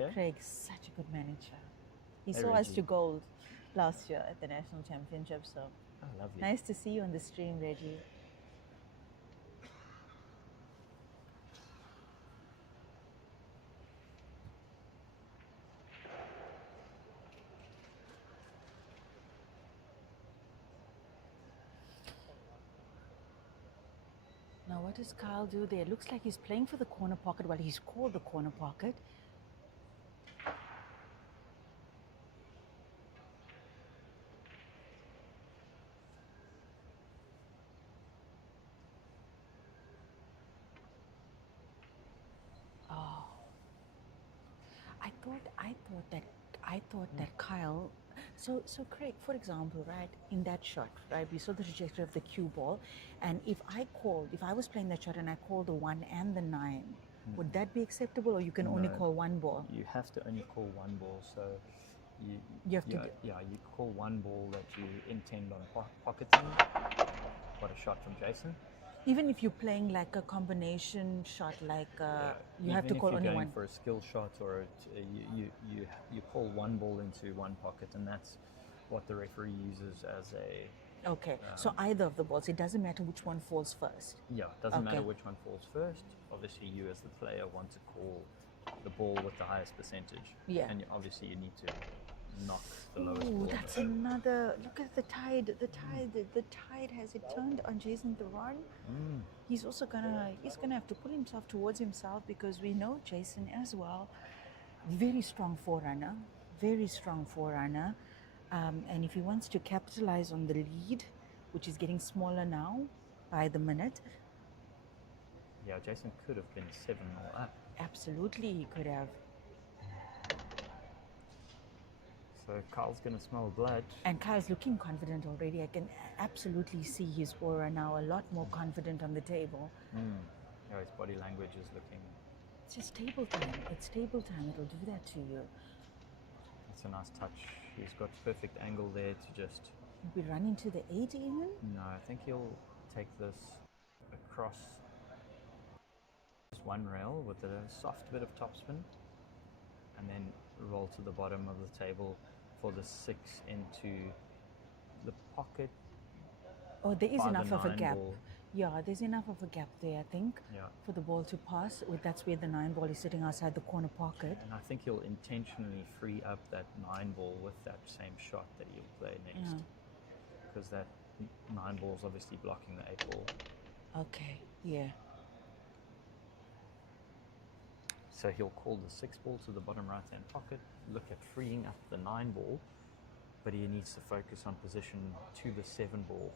Okay. Craig's such a good manager. He Hey, saw us Reggie. to gold last year at the National Championship. So Oh, lovely. nice to see you on the stream, Reggie. Now, what does Kyle do there? Looks like he's playing for the corner pocket. Well, he's called the corner pocket. Oh, I thought that Kyle. So Craig, for example, right, in that shot, right, we saw the trajectory of the cue ball, and if I was playing that shot and I called the 1 and the 9, would that be acceptable, or you can only No. call one ball? You have to only call one ball, so You have to you call one ball that you intend on pocketing. What a shot from Jason. Even if you're playing like a combination shot, like you have to call Even if only you're going one. for a skill shot, or you call one ball into one pocket, and that's what the referee uses as a. Okay, so either of the balls, it doesn't matter which one falls first. Yeah, doesn't matter Okay. which one falls first. Obviously, you as the player want to call the ball with the highest percentage. Yeah. And obviously, you need to knock the lowest Ooh, ball. that's another. Look at the tide. The tide has it turned on Jason Theron. He's also gonna have to pull himself towards himself, because we know Jason as well. Very strong forerunner. And if he wants to capitalize on the lead, which is getting smaller now by the minute, Yeah, Jason could have been 7-0 up. absolutely he could have. So Kyle's going to smell blood. And Kyle's looking confident already. I can absolutely see his aura now, a lot more confident on the table. Yeah, his body language is looking. It's just table time. It's table time. It'll do that to you. It's a nice touch. He's got perfect angle there to just. We run into the 8 even? No, I think he'll take this across just one rail with a soft bit of topspin, and then roll to the bottom of the table for the 6 into the pocket. Oh, there is by the enough of a 9 gap. ball. Yeah, there's enough of a gap there, I think, Yeah. for the ball to pass. That's where the 9 ball is sitting outside the corner pocket. And I think he'll intentionally free up that 9 ball with that same shot that he'll play next. Yeah. Because that 9 ball is obviously blocking the 8 ball. Okay, yeah. So he'll call the 6 ball to the bottom right hand pocket, look at freeing up the 9 ball, but he needs to focus on position to the 7 ball.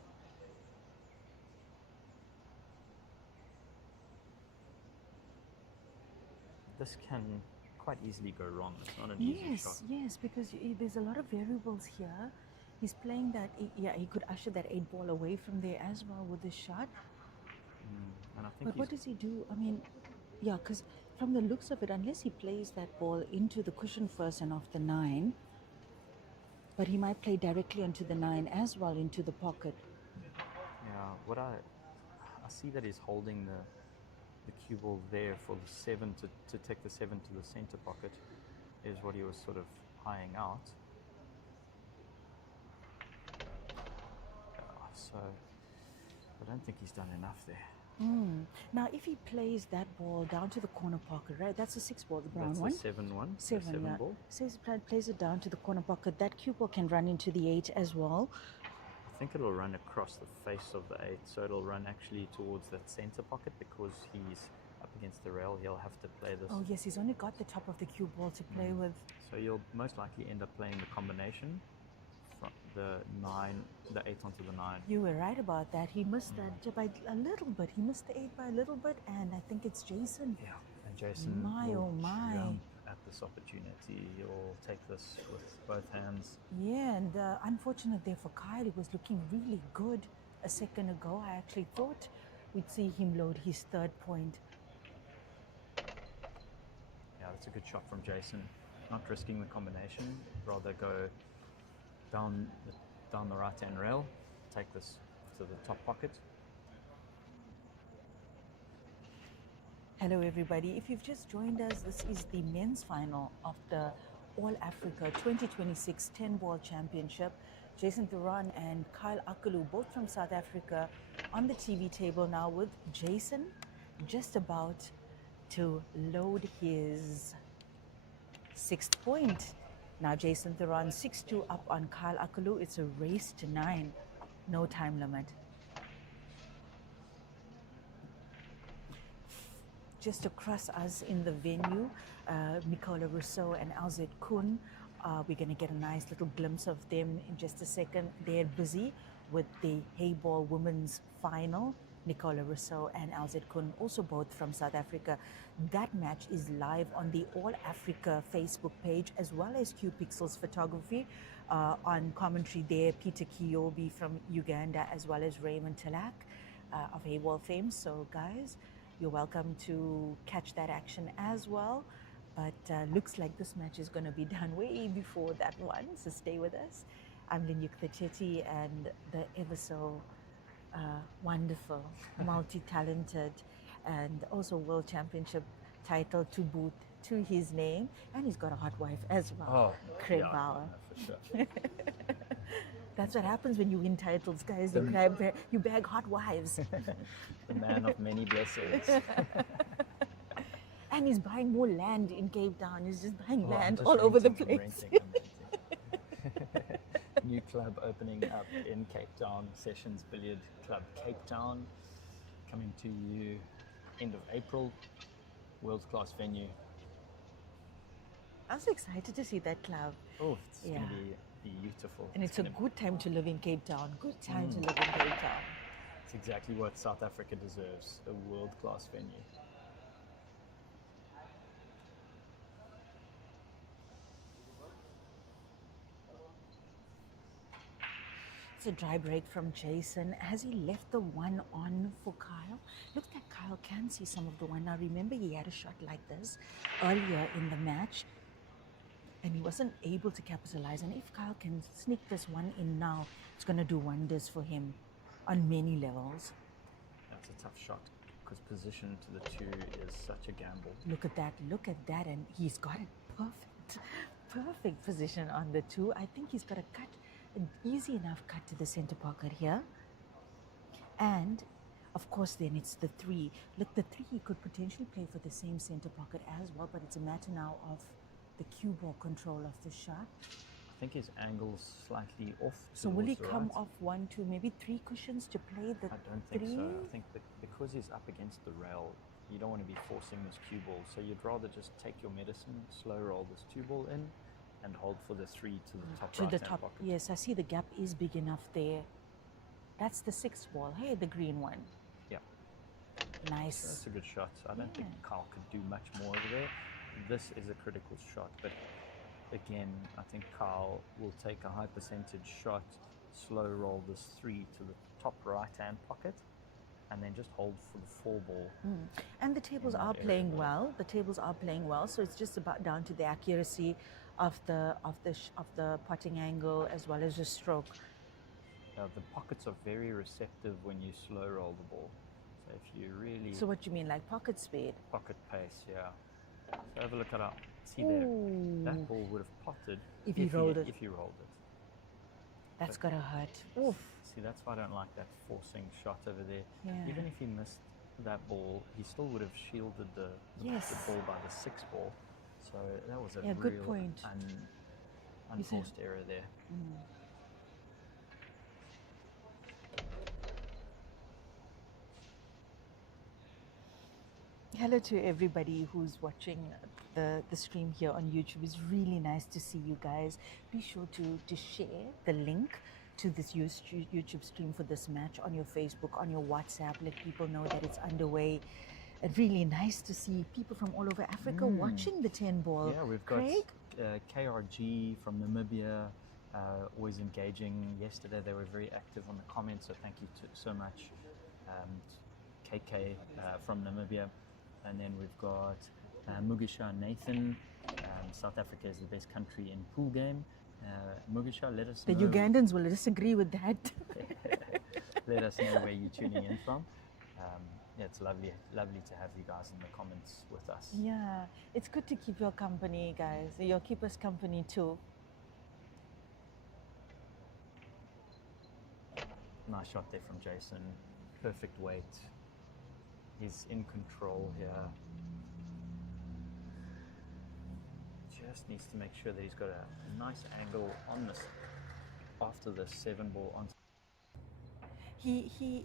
This can quite easily go wrong. It's not an easy shot. Yes, because there's a lot of variables here. He's playing that, he could usher that 8 ball away from there as well with this shot. And I think But what does he do? I mean, yeah, because from the looks of it, unless he plays that ball into the cushion first and off the 9, but he might play directly onto the 9 as well into the pocket. Yeah, what I see that he's holding the cue ball there for the 7 to take the 7 to the center pocket is what he was sort of eyeing out. So I don't think he's done enough there. Now, if he plays that ball down to the corner pocket, right? That's the 6 ball, the brown That's one. the 7-1. 7, yeah. Ball. Says plays it down to the corner pocket. That cue ball can run into the 8 as well. I think it'll run across the face of the 8, so it'll run actually towards that center pocket because he's up against the rail. He'll have to play this. Oh yes, he's only got the top of the cue ball to play with. So you'll most likely end up playing the combination from the 8 onto the 9. You were right about that. He missed that by a little bit. He missed the 8 by a little bit, and I think it's Jason. Yeah, and Jason will jump at this opportunity. He'll take this with both hands. Yeah, and unfortunate there for Kyle, it was looking really good. a second ago. I actually thought we'd see him load his third point. Yeah, that's a good shot from Jason. Not risking the combination, rather go down the right-hand rail, take this to the top pocket. Hello everybody, if you've just joined us, this is the men's final of the All Africa 2026 10-ball championship. Jason Theron and Kyle Akaloo, both from South Africa, on the TV table now, with Jason just about to load his sixth point. Now Jason Theron 6-2 up on Kyle Akaloo. It's a race to 9, no time limit. Just across us in the venue, Nicola Rousseau and Alzette Kuhn. We're going to get a nice little glimpse of them in just a second. They're busy with the Heyball women's final. Nicola Rousseau and Alzette Kuhn, also both from South Africa. That match is live on the All Africa Facebook page, as well as Q Pixels Photography. On commentary there, Peter Kiyobi from Uganda, as well as Raymond Talak of Heyball fame. So guys, you're welcome to catch that action as well. But looks like this match is going to be done way before that one, so stay with us. I'm Linyukta Chetty, and the ever so wonderful, multi-talented, and also World Championship title to boot to his name. And he's got a hot wife as well, Craig yeah, Bauer. For sure. That's what happens when you win titles, guys. You bag hot wives. The man of many blessings. And he's buying more land in Cape Town. He's just buying land I'm just all over the renting, place. I'm renting. New club opening up in Cape Town, Sessions Billiard Club Cape Town, coming to you end of April, world-class venue. I'm so excited to see that club. Oh, it's Yeah. going to be beautiful. And it's a gonna- good time to live in Cape Town. Good time to live in Cape Town. It's exactly what South Africa deserves, a world-class venue. It's a dry break from Jason. Has he left the one on for Kyle? Looks like Kyle can see some of the one. Now remember, he had a shot like this earlier in the match, and he wasn't able to capitalize. And if Kyle can sneak this one in now, it's going to do wonders for him on many levels. That's a tough shot because position to the 2 is such a gamble. Look at that, and he's got it perfect position on the 2. I think he's got a cut, an easy enough cut to the center pocket here. And of course then it's the 3. Look, the 3 he could potentially play for the same center pocket as well, but it's a matter now of the cue ball control of the shot. I think his angle's slightly off. So will he towards the come right. off 1, 2, maybe 3 cushions to play the I don't think 3? so. I think that because he's up against the rail, you don't want to be forcing this cue ball. So you'd rather just take your medicine, slow roll this cue ball in, and hold for the 3 to the top To the right-hand top, pocket. yes, I see the gap is big enough there. That's the 6th ball. Hey, the green one. Yeah. Nice. That's a good shot. I don't think Yeah. Kyle could do much more over there. This is a critical shot, but again, I think Kyle will take a high percentage shot, slow roll this 3 to the top right-hand pocket, and then just hold for the 4 ball. And the tables in are that area playing there. well. The tables are playing well, so it's just about down to the accuracy of the potting angle as well as the stroke. The pockets are very receptive when you slow roll the ball. So if you really So what you mean, like pocket speed? pocket pace, yeah. So have a look at that. See there, that ball would have potted If he rolled it. If he rolled it. That's gotta hurt. Oof. See, that's why I don't like that forcing shot over there. Yeah. Even if he missed that ball, he still would have shielded the Yes. ball by the 6 ball. So that was a Yeah, real good point. unforced error there. Hello to everybody who's watching the stream here on YouTube. It's really nice to see you guys. Be sure to share the link to this YouTube stream for this match on your Facebook, on your WhatsApp. Let people know that it's underway. And really nice to see people from all over Africa watching the 10 ball. Yeah, we've got Craig? KRG from Namibia, always engaging. Yesterday they were very active on the comments, so thank you so much. KK from Namibia, and then we've got Mugisha Nathan. South Africa is the best country in pool game. Mugisha, let us The know. Ugandans will disagree with that. Let us know where you're tuning in from. Yeah, it's lovely to have you guys in the comments with us. Yeah, it's good to keep your company, guys. You'll keep us company too. Nice shot there from Jason. Perfect weight. He's in control here. Just needs to make sure that he's got a nice angle on this after the 7-ball on. He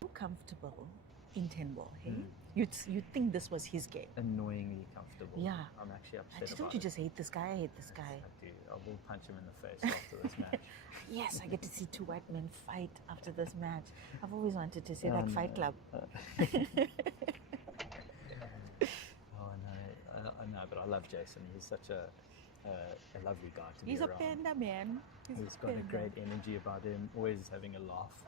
so comfortable in 10-ball, hey? You'd think this was his game. Annoyingly comfortable. Yeah. I'm actually upset Don't about you it. just hate this guy? I hate this guy. I do. I will punch him in the face after this match. Yes, I get to see two white men fight after this match. I've always wanted to see that Fight Club. Oh, no. I know, but I love Jason. He's such a lovely guy to He's be a around. panda, man. He's got a great energy about him, always having a laugh.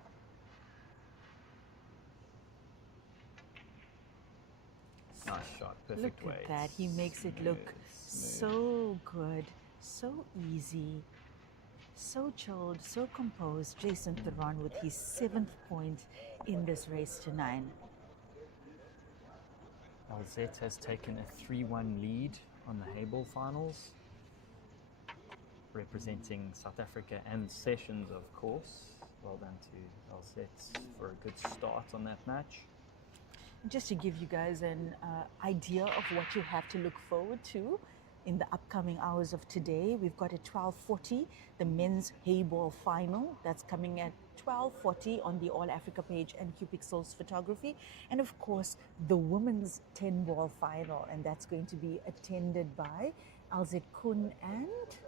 Nice shot, perfect Look weight. at that. He makes it look Smooth. so good, so easy, so chilled, so composed. Jason Theron with his 7th point in this race to 9. Alzette has taken a 3-1 lead on the Heyball finals, representing South Africa and Sessions, of course. Well done to Alzette for a good start on that match. Just to give you guys an idea of what you have to look forward to in the upcoming hours of today, we've got at 12:40 the men's Heyball final. That's coming at 12:40 on the All Africa page and Qpixels Photography. And of course, the women's 10-ball final, and that's going to be attended by Alzette Kun and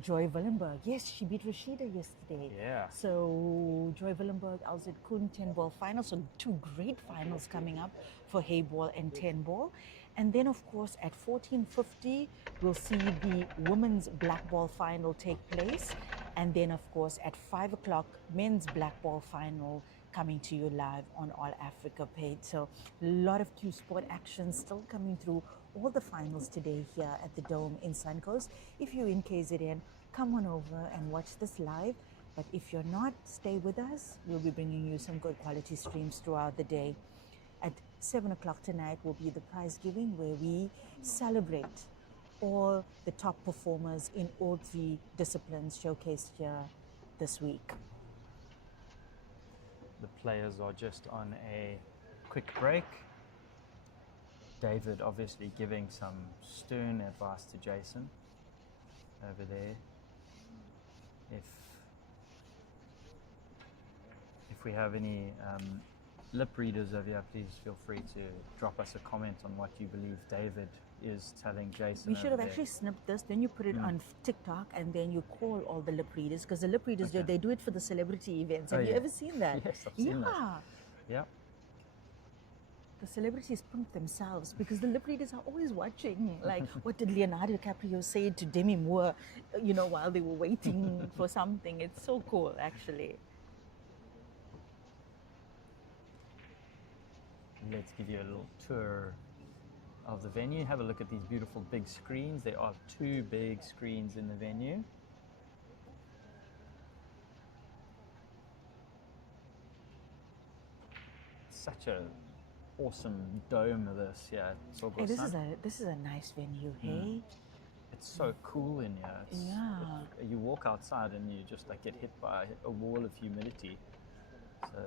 Joy Willenberg. Yes, she beat Rashida yesterday. Yeah. So Joy Willenberg, Alzette Kun, 10-ball final. So 2 great finals coming up for Heyball and 10-ball. And then, of course, at 14:50, we'll see the women's Blackball final take place. And then, of course, at 5 o'clock, men's Blackball final coming to you live on All Africa page. So a lot of Q Sport action still coming through all the finals today here at the Dome in Suncoast. If you're in KZN, come on over and watch this live. But if you're not, stay with us. We'll be bringing you some good quality streams throughout the day. At 7 o'clock tonight will be the prize giving, where we celebrate all the top performers in all 3 disciplines showcased here this week. The players are just on a quick break. David obviously giving some stern advice to Jason over there. If we have any lip readers over here, please feel free to drop us a comment on what you believe David is telling Jason. We should have over there. actually snipped this, then you put it on TikTok, and then you call all the lip readers, because the lip readers, they do it for the celebrity events. Have you ever seen that? Yes, I've seen that. Yeah. The celebrities pump themselves because the lip readers are always watching. Like, what did Leonardo DiCaprio say to Demi Moore, while they were waiting for something? It's so cool, actually. Let's give you a little tour of the venue. Have a look at these beautiful big screens. There are 2 big screens in the venue. Such a awesome dome of this, yeah. Hey, this is a nice venue, hey? It's so cool in here. You walk outside and you just get hit by a wall of humidity. So.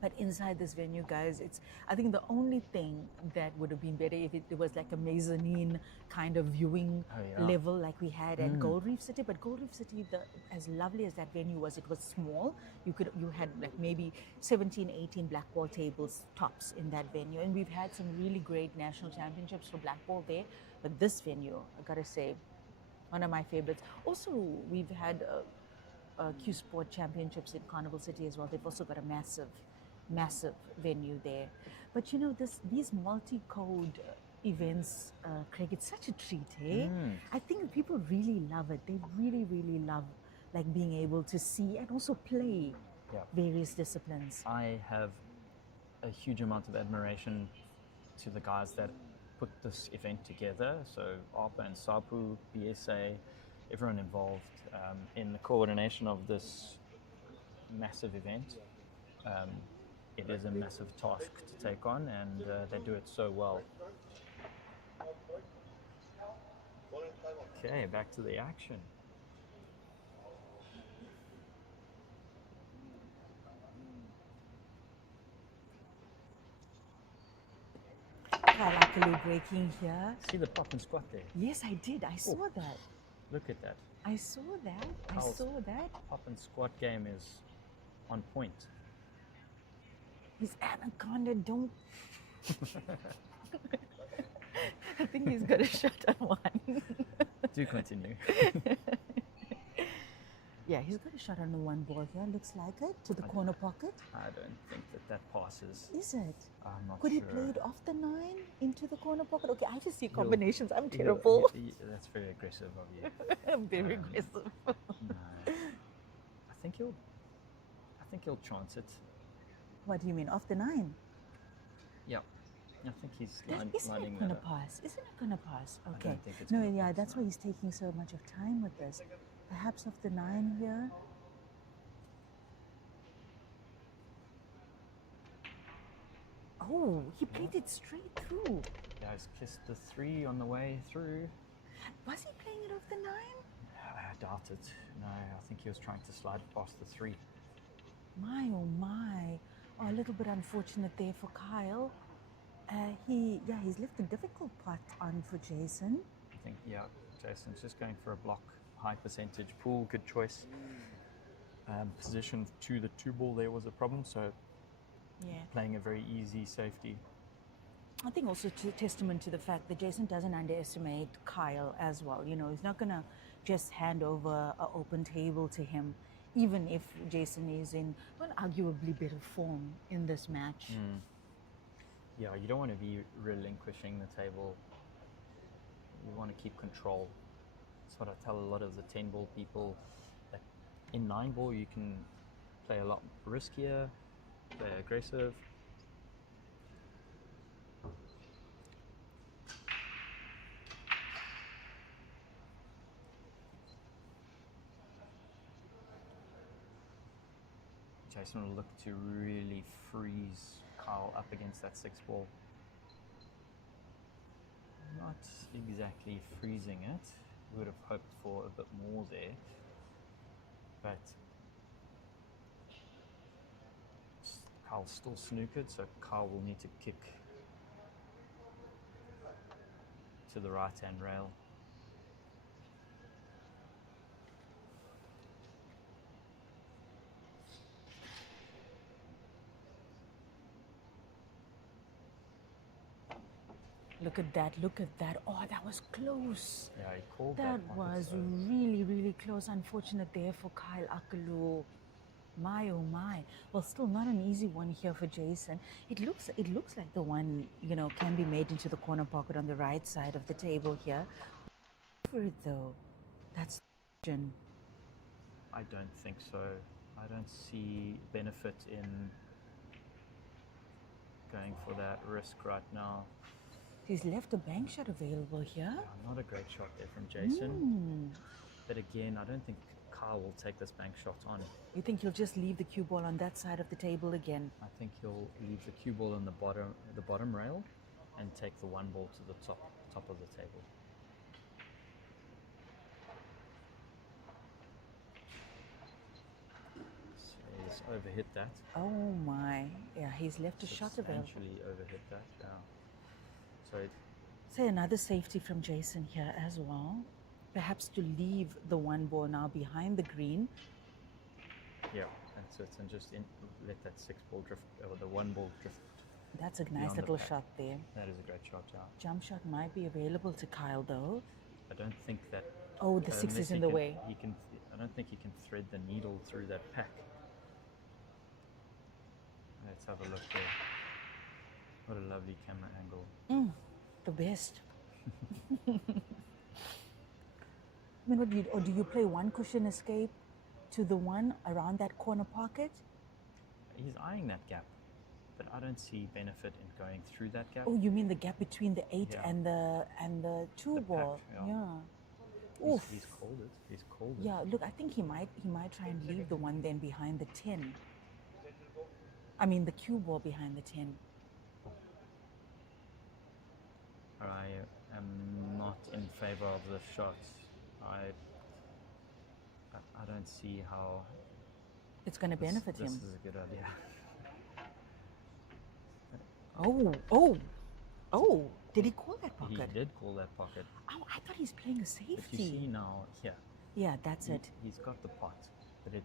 But inside this venue, guys, I think the only thing that would have been better if it was like a mezzanine kind of viewing level like we had at Gold Reef City. But Gold Reef City, as lovely as that venue was, it was small. You had like maybe 17, 18 blackball tables tops in that venue. And we've had some really great national championships for blackball there. But this venue, I gotta say, one of my favorites. Also, we've had Q Sport championships in Carnival City as well. They've also got a massive venue there. But these multi-code events, Craig. It's such a treat, eh? Mm. I think people really love it. They really, really love like being able to see and also play Yeah. various disciplines. I have a huge amount of admiration to the guys that put this event together. So Arpa and Sapu, BSA, everyone involved in the coordination of this massive event. It is a massive task to take on, and they do it so well. Okay, back to the action. Akaloo breaking here. See the pop and squat there? Yes, I did. I saw that. Look at that. I saw that. I Carl's saw that. Pop and squat game is on point. His anaconda don't. I think he's got a shot on one. Do continue. Yeah, he's got a shot on the one ball here. Looks like it to the corner pocket. I don't think that passes. Is it? I'm not Could he sure. play it off the 9 into the corner pocket? Okay, I just see combinations. I'm He'll- terrible. That's very aggressive of you. I'm very aggressive. No. I think he'll chance it. What do you mean, off the 9? Yeah. I think he's Isn't lining it that gonna up. pass? Isn't it gonna pass? Okay. don't think it's No, gonna yeah, pass, that's no. why he's taking so much of time with this. Perhaps off the 9 here. Oh, he played it straight through. Yeah, he's kissed the 3 on the way through. Was he playing it off the 9? I doubt it. No, I think he was trying to slide past the 3. My, oh my. Oh, a little bit unfortunate there for Kyle. He's left a difficult putt on for Jason. I think, yeah, Jason's just going for a block, high percentage pool, good choice. Position to the 2 ball there was a problem, so Yeah. playing a very easy safety. I think also testament to the fact that Jason doesn't underestimate Kyle as well. You know, he's not going to just hand over an open table to him, even if Jason is in, well, arguably better form in this match. Yeah, you don't want to be relinquishing the table. You want to keep control. That's what I tell a lot of the 10 ball people. That in 9 ball, you can play a lot riskier, play aggressive. Jason will look to really freeze Kyle up against that 6 ball. Not exactly freezing it. Would have hoped for a bit more there, but Kyle's still snookered, so Kyle will need to kick to the right-hand rail. Look at that, look at that. Oh, that was close. Yeah, he called That that was pocket, so really, really close. Unfortunate there for Kyle Akaloo. My oh my. Well, still not an easy one here for Jason. It looks like the one, you know, can be made into the corner pocket on the right side of the table here. For it though, that's the question. I don't think so. I don't see benefit in going for that risk right now. He's left a bank shot available here. Yeah, not a great shot there from Jason. But again, I don't think Kyle will take this bank shot on. You think he'll just leave the cue ball on that side of the table again? I think he'll leave the cue ball in the bottom rail and take the 1 ball to the top of the table. So he's overhit that. Oh my. Yeah, he's left a shot available. Substantially overhit that, yeah. So Say another safety from Jason here as well. Perhaps to leave the 1 ball now behind the green. yeah, that's it. And just let that 6 ball drift, or the 1 ball drift. That's a nice Beyond the little pack. shot there. That is a great shot, yeah. Jump shot might be available to Kyle though. I don't think that. Oh, the 6 unless is he in the can- way. He can. I don't think he can thread the needle through that pack. Let's have a look there. What a lovely camera angle. The best. I mean, what do you, or do you play one cushion escape to the one around that corner pocket? He's eyeing that gap, but I don't see benefit in going through that gap. Oh, you mean the gap between the 8 Yeah. and the 2 The ball? pack, yeah. Oof. He's called it. He's called it. Yeah, look, I think he might try and leave the one then behind the 10. I mean the cue ball behind the 10. I am not in favor of the shot. I don't see how It's going to benefit this him. is a good idea. Oh, did he call that He pocket? did call that pocket. Oh, I thought he's playing a safety. But you see now here, Yeah, that's it. he's got the pot, but it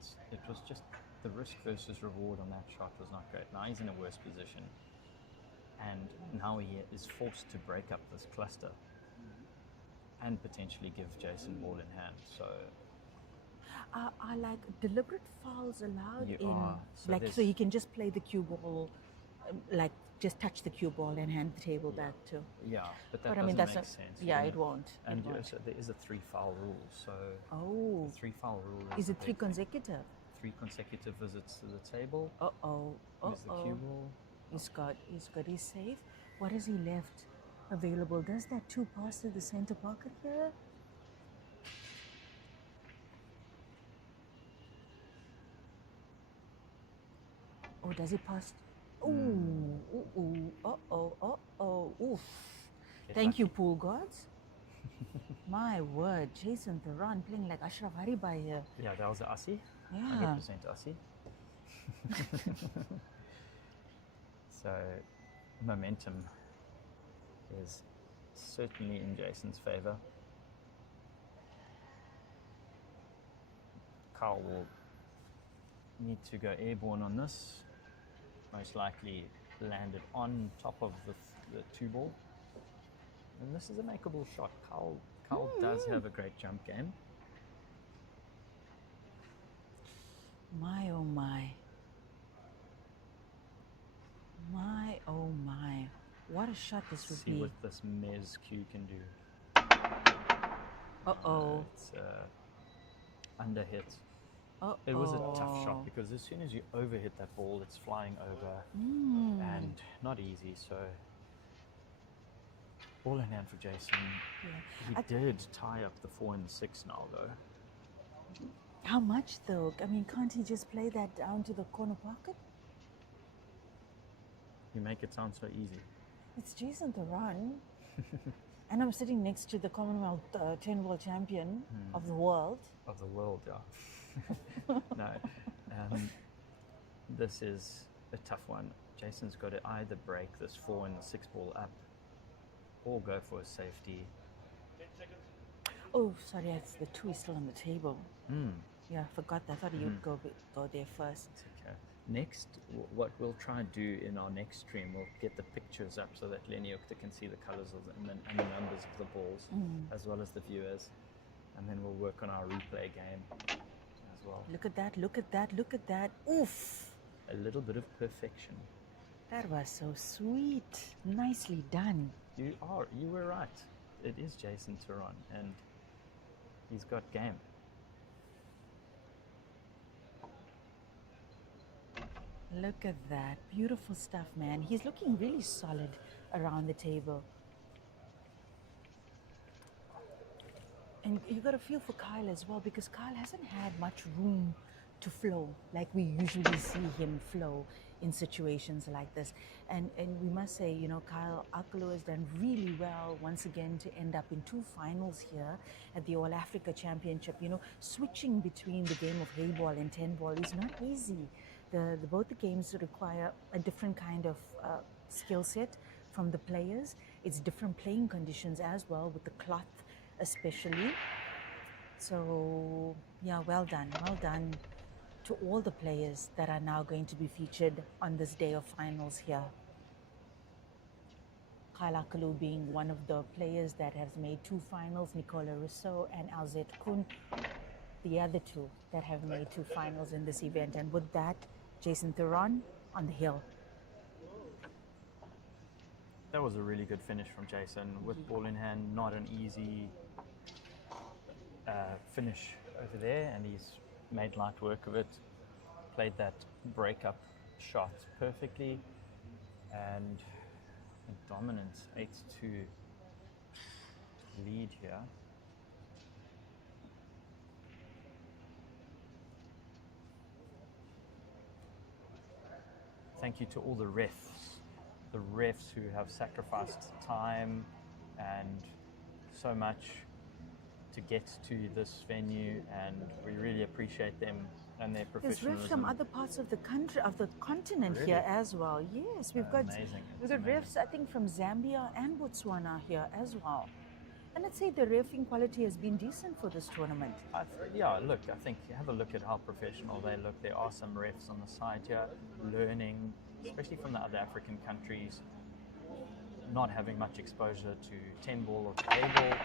was just the risk versus reward on that shot was not great. Now he's in a worse position, and now he is forced to break up this cluster and potentially give Jason ball in hand. So Are like deliberate fouls allowed You in are. So like so there's- he can just play the cue ball, like just touch the cue ball and hand the table back to. yeah, but that But I mean doesn't that's make not. sense. Yeah, you it know. won't. And It won't. so there is a 3-foul rule. So Oh, the 3-foul rule is a it 3 big- consecutive? 3 consecutive visits to the table. Uh-oh. Use the cue Uh-oh. ball. He's got his save. What has he left available? Does that 2 pass to the center pocket here? Or does he pass? Ooh, uh-oh. Oof. Get Thank you, lucky. pool gods. My word, Jason Theron playing like Ashraf Haribai here. Yeah, that was a Aussie. Yeah. 100% Aussie. So momentum is certainly in Jason's favor. Carl will need to go airborne on this. Most likely land it on top of the 2 ball. And this is a makeable shot. Carl does have a great jump game. My oh my. My oh my. What a shot this would See be. what this Mez Q can do. Uh-oh. It's under hit. Uh-oh. It was a tough shot because as soon as you overhit that ball, it's flying over and not easy. So ball in hand for Jason. Yeah. He did tie up the 4 and the 6 now though. How much though? I mean, can't he just play that down to the corner pocket? You make it sound so easy. It's Jason Theron. And I'm sitting next to the Commonwealth 10 world champion of the world. Of the world, yeah. No, this is a tough one. Jason's got to either break this 4 and the 6 ball up or go for a safety. Oh, sorry, it's the 2 is still on the table. Yeah, I forgot that. I thought you'd go there first. It's okay. Next, what we'll try and do in our next stream, we'll get the pictures up so that Lenny Ukta can see the colours of and the numbers of the balls, as well as the viewers. And then we'll work on our replay game as well. Look at that, look at that, look at that. Oof! A little bit of perfection. That was so sweet. Nicely done. You were right. It is Jason Theron, and he's got game. Look at that. Beautiful stuff, man. He's looking really solid around the table. And you got to feel for Kyle as well, because Kyle hasn't had much room to flow like we usually see him flow in situations like this. And we must say, you know, Kyle Akaloo has done really well once again to end up in 2 finals here at the All Africa Championship. You know, switching between the game of Heyball and 10 ball is not easy. Both the games require a different kind of skill set from the players. It's different playing conditions as well, with the cloth especially. So yeah, well done to all the players that are now going to be featured on this day of finals here. Kyle Akaloo being one of the players that has made 2 finals, Nicola Rousseau and Alzette Koen, the other 2 that have made 2 finals in this event. And with that, Jason Theron on the hill. That was a really good finish from Jason with ball in hand. Not an easy finish over there, and he's made light work of it. Played that breakup shot perfectly, and a dominant 8-2 lead here. Thank you to all the refs who have sacrificed time and so much to get to this venue, and we really appreciate them and their There's professionalism. refs from other parts of the country, of the continent Really? here as well. Yes, we've got Amazing. we've It's got refs, I think, from Zambia and Botswana here as well. And I'd say the refing quality has been decent for this tournament. Yeah, look, I think have a look at how professional they look. There are some refs on the side here learning, especially from the other African countries, not having much exposure to 10 ball or to Heyball.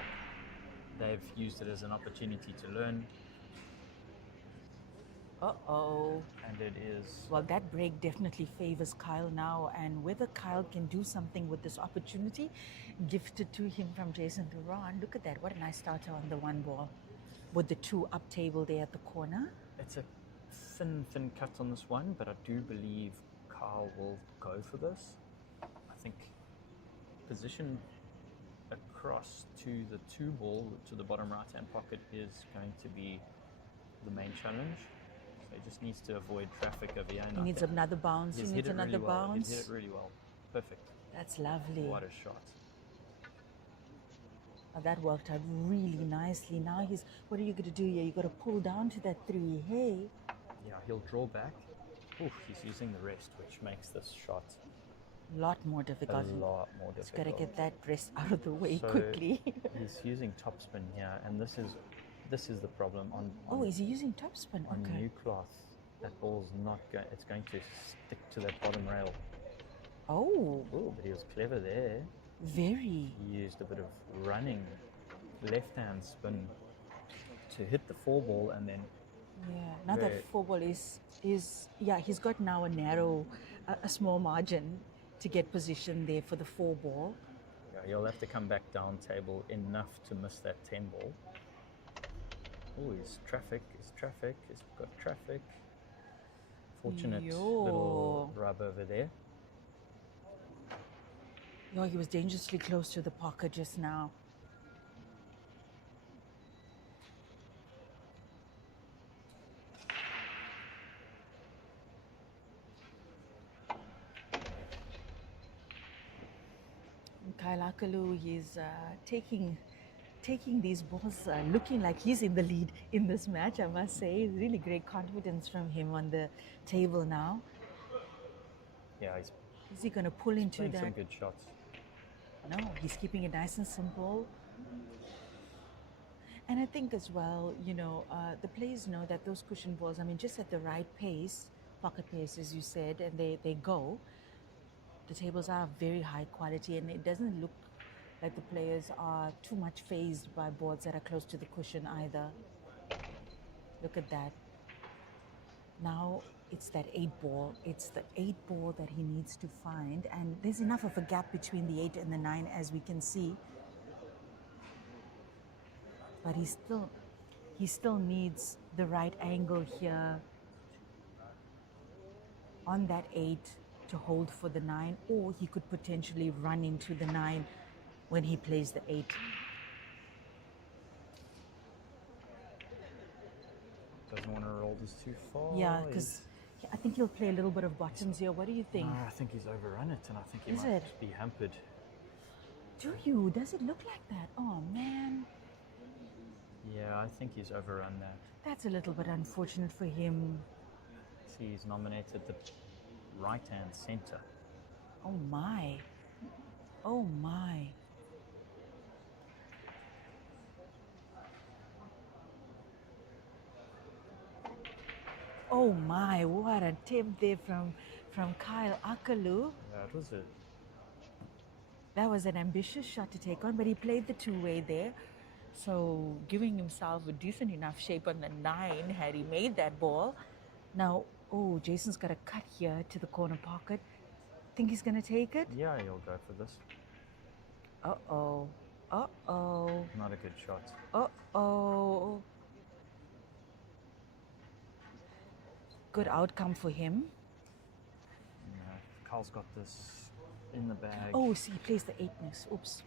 They've used it as an opportunity to learn. Uh-oh. And it is... Well, that break definitely favors Kyle now, and whether Kyle can do something with this opportunity gifted to him from Jason Theron. Look at that, what a nice starter on the one ball with the two up table there at the corner. It's a thin cut on this one, but I do believe Kyle will go for this. I think position across to the two ball to the bottom right hand pocket is going to be the main challenge. So he just needs to avoid traffic over here. He needs another bounce. He needs another bounce. He's hit it really well. Perfect. That's lovely. What a shot. Oh, that worked out really nicely. Now what are you going to do here? You got to pull down to that three. Hey. Yeah, he'll draw back. Oof, he's using the rest, which makes this shot a lot more difficult. A lot more difficult. He's got to get that rest out of the way so quickly. He's using topspin here, and this is the problem on oh, is he using topspin? On okay. new cloth, that ball's not going. It's going to stick to that bottom rail. Oh. Oh, but he was clever there. Very. He used a bit of running left-hand spin to hit the four ball, and then. Yeah. Now that four ball is yeah, he's got now a small margin to get position there for the four ball. Yeah, you'll have to come back down table enough to miss that 10 ball. Oh, he's got traffic. Fortunate little rub over there. Oh, he was dangerously close to the pocket just now. Kyle Akaloo, he's taking these balls, looking like he's in the lead in this match, I must say. Really great confidence from him on the table now. Yeah, is he going to pull into that? Some good shots. No, he's keeping it nice and simple. And I think as well, the players know that those cushion balls, I mean, just at the right pace, pocket pace, as you said, and they go. The tables are very high quality, and it doesn't look like the players are too much fazed by boards that are close to the cushion either. Look at that. Now it's that 8 ball. It's the 8 ball that he needs to find, and there's enough of a gap between the 8 and the 9, as we can see. But he still needs the right angle here on that 8 to hold for the 9, or he could potentially run into the 9 when he plays the 8. Doesn't want to roll this too far. Yeah, because I think he'll play a little bit of bottoms here. What do you think? No, I think he's overrun it, and I think he might be hampered. Do you? Does it look like that? Oh, man. Yeah, I think he's overrun that. That's a little bit unfortunate for him. See, he's nominated the right-hand center. Oh, my. Oh, my. Oh, my. What a attempt there from Kyle Akaloo. That was an ambitious shot to take on, but he played the two-way there. So giving himself a decent enough shape on the 9 had he made that ball. Now, oh, Jason's got a cut here to the corner pocket. Think he's going to take it? Yeah, he'll go for this. Uh-oh. Uh-oh. Not a good shot. Uh-oh. Good outcome for him. Carl's got this in the bag. Oh, see, he plays the 8-ness. Oops.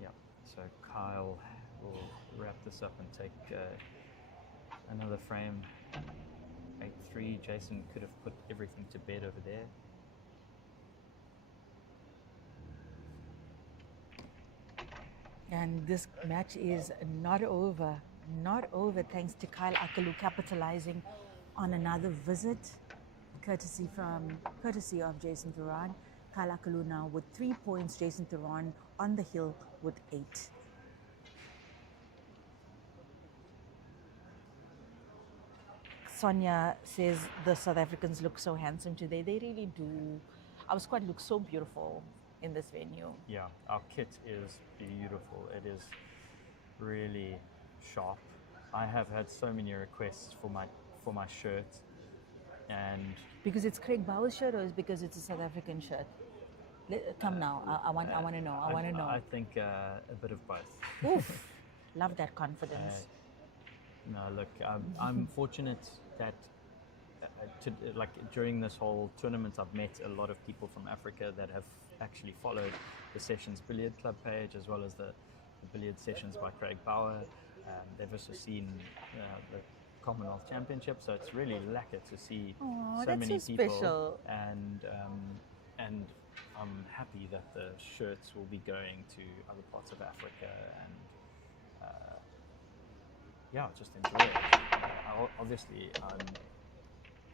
Yeah, so Kyle will wrap this up and take another frame. 8-3. Jason could have put everything to bed over there. And this match is not over. Not over thanks to Kyle Akaloo capitalizing on another visit, courtesy of Jason Theron. Kyle Akaloo now with 3 points. Jason Theron on the hill with 8. Sonia says the South Africans look so handsome today. They really do. Our squad looks so beautiful in this venue. Yeah, our kit is beautiful. It is really sharp. I have had so many requests for my shirt, and because it's Craig Bauer's shirt, or is because it's a South African shirt? Come now, I want to know. I want to know. I think a bit of both. Oof, love that confidence. No, look, I'm fortunate that during this whole tournament, I've met a lot of people from Africa that have actually followed the Sessions Billiard Club page, as well as the billiard sessions by Craig Bauer. They've also seen the Commonwealth Championship, so it's really lacquer to see so many people. Special. And I'm happy that the shirts will be going to other parts of Africa, and just enjoy it. Obviously, I'm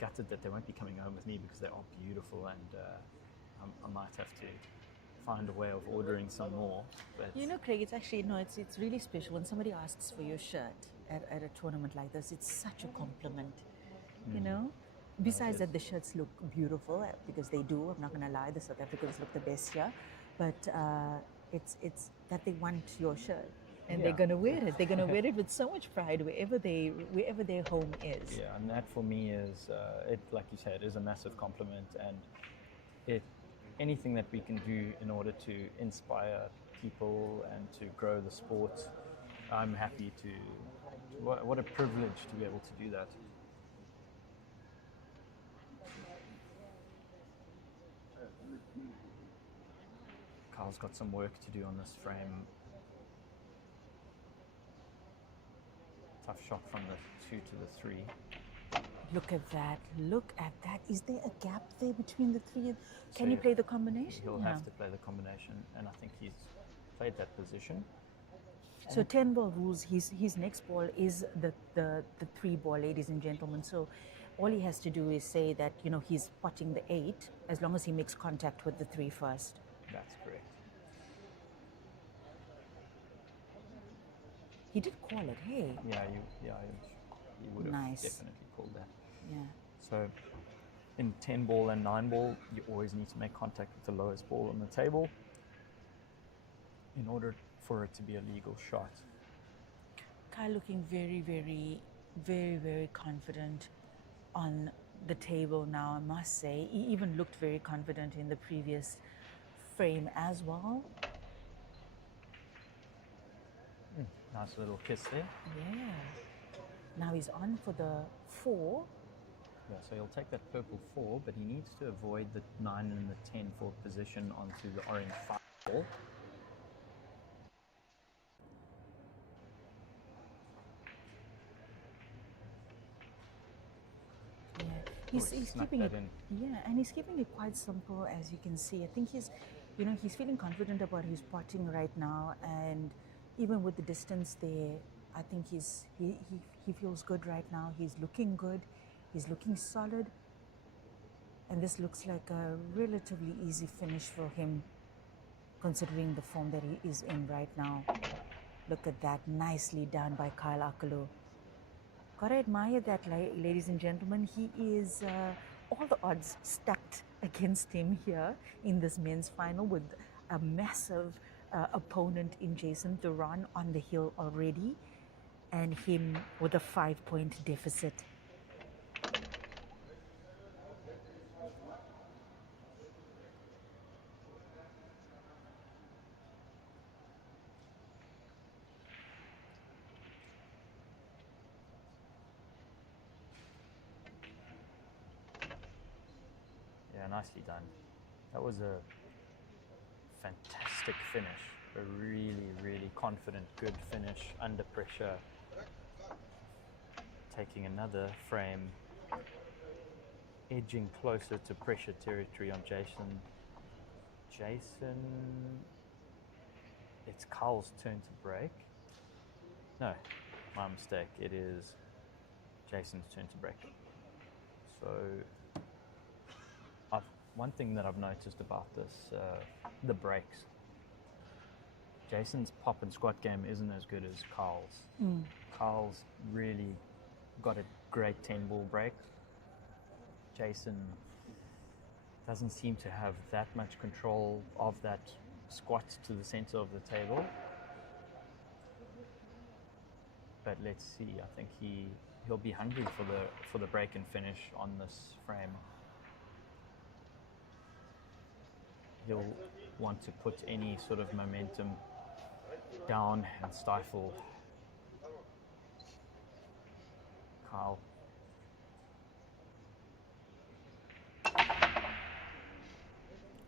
gutted that they won't be coming home with me because they are beautiful, and I might have to find a way of ordering some more. But You know, Craig, it's actually, it's really special when somebody asks for your shirt at a tournament like this. It's such a compliment, you know? Besides that, the shirts look beautiful, because they do. I'm not going to lie, the South Africans look the best here. But it's that they want your shirt. And they're going to wear it. They're going to wear it with so much pride wherever their home is. Yeah, and that for me is, like you said, is a massive compliment. And anything that we can do in order to inspire people and to grow the sport, I'm happy to. What a privilege to be able to do that. Carl's got some work to do on this frame. Tough shot from the 2 to the 3. Look at that. Look at that. Is there a gap there between the 3? Can So you play the combination? He'll have to play the combination, and I think he's played that position. So 10 ball rules, his next ball is the 3 ball, ladies and gentlemen. So all he has to do is say that, he's potting the 8 as long as he makes contact with the 3 first. That's correct. He did call it, hey? Yeah, he would have Nice. definitely called that. Yeah. So in 10 ball and 9 ball, you always need to make contact with the lowest ball on the table in order for it to be a legal shot. Kyle looking very, very, very, very confident on the table now, I must say. He even looked very confident in the previous frame as well. Nice little kiss there. Yeah. Now he's on for the 4. Yeah, so he'll take that purple 4, but he needs to avoid the 9 and the 10 for position onto the orange 5 ball. Yeah. He's snuck keeping that it. in. Yeah, and he's keeping it quite simple, as you can see. I think he's feeling confident about his potting right now, and even with the distance there, I think he feels good right now. He's looking good. He's looking solid. And this looks like a relatively easy finish for him, considering the form that he is in right now. Look at that. Nicely done by Kyle Akaloo. Gotta admire that, ladies and gentlemen. He is all the odds stacked against him here in this men's final, with a massive opponent in Jason Theron on the hill already. and him with a 5-point deficit. Yeah, nicely done. That was a fantastic finish. A really, really confident, good finish under pressure. Taking another frame, edging closer to pressure territory on Jason. It's Carl's turn to break. No, my mistake. It is Jason's turn to break. So, one thing that I've noticed about this, the breaks. Jason's pop and squat game isn't as good as Carl's. Carl's really got a great 10-ball break. Jason doesn't seem to have that much control of that squat to the center of the table. But let's see. I think he'll be hungry for the break and finish on this frame. He'll want to put any sort of momentum down and stifle Kyle.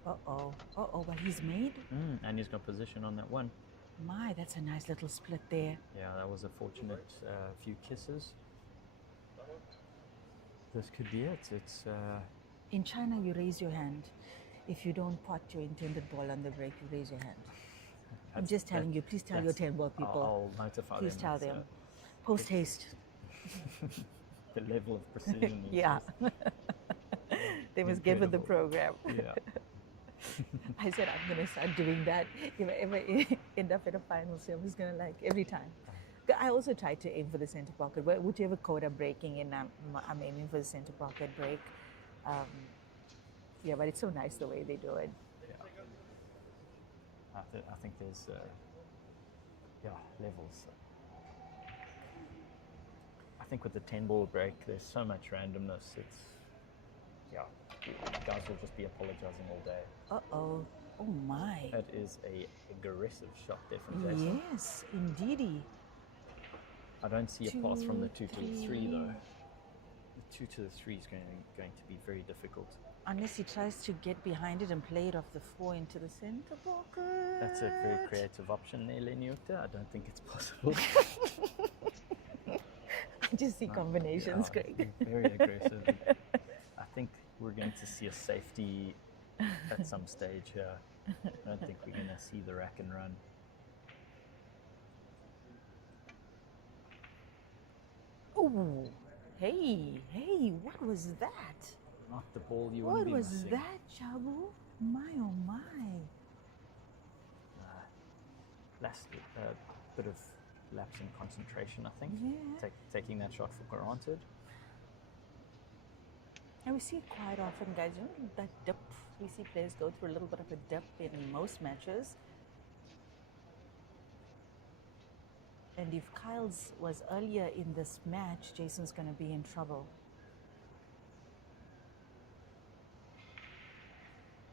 But he's made? And he's got position on that one. My, that's a nice little split there. Yeah, that was a fortunate few kisses. This could be it. It's In China, you raise your hand. If you don't pot your intended ball on the break, you raise your hand. I'm just telling you, please tell your 10-ball people. I'll notify please them. Tell them. Post haste. The level of precision. Yeah. They must get with the program. Yeah. I said, I'm going to start doing that. If I ever end up at a final, so I'm just going to every time. I also try to aim for the center pocket. Whichever code I'm breaking in, I'm aiming for the center pocket break. Yeah, but it's so nice the way they do it. Yeah. I think there's, levels. I think with the 10-ball break, there's so much randomness. Guys will just be apologizing all day. Uh-oh. Oh, my. That is a aggressive shot there from Jason. Yes, indeedy. I don't see a pass from the 2 to the 3, though. 2 to the 3 is going to be very difficult. Unless he tries to get behind it and play it off the 4 into the center pocket. That's a very creative option there, Leniukta. I don't think it's possible. I just see combinations, Greg. Very aggressive. I think we're going to see a safety at some stage here. I don't think we're going to see the rack and run. Oh, hey, what was that? Not the ball you want to be missing. What was that, Chabu? My, oh my. Last bit of lapse in concentration, I think. Yeah. Taking that shot for granted. And we see it quite often, guys. You know that dip? We see players go through a little bit of a dip in most matches. And if Kyle's was earlier in this match, Jason's going to be in trouble.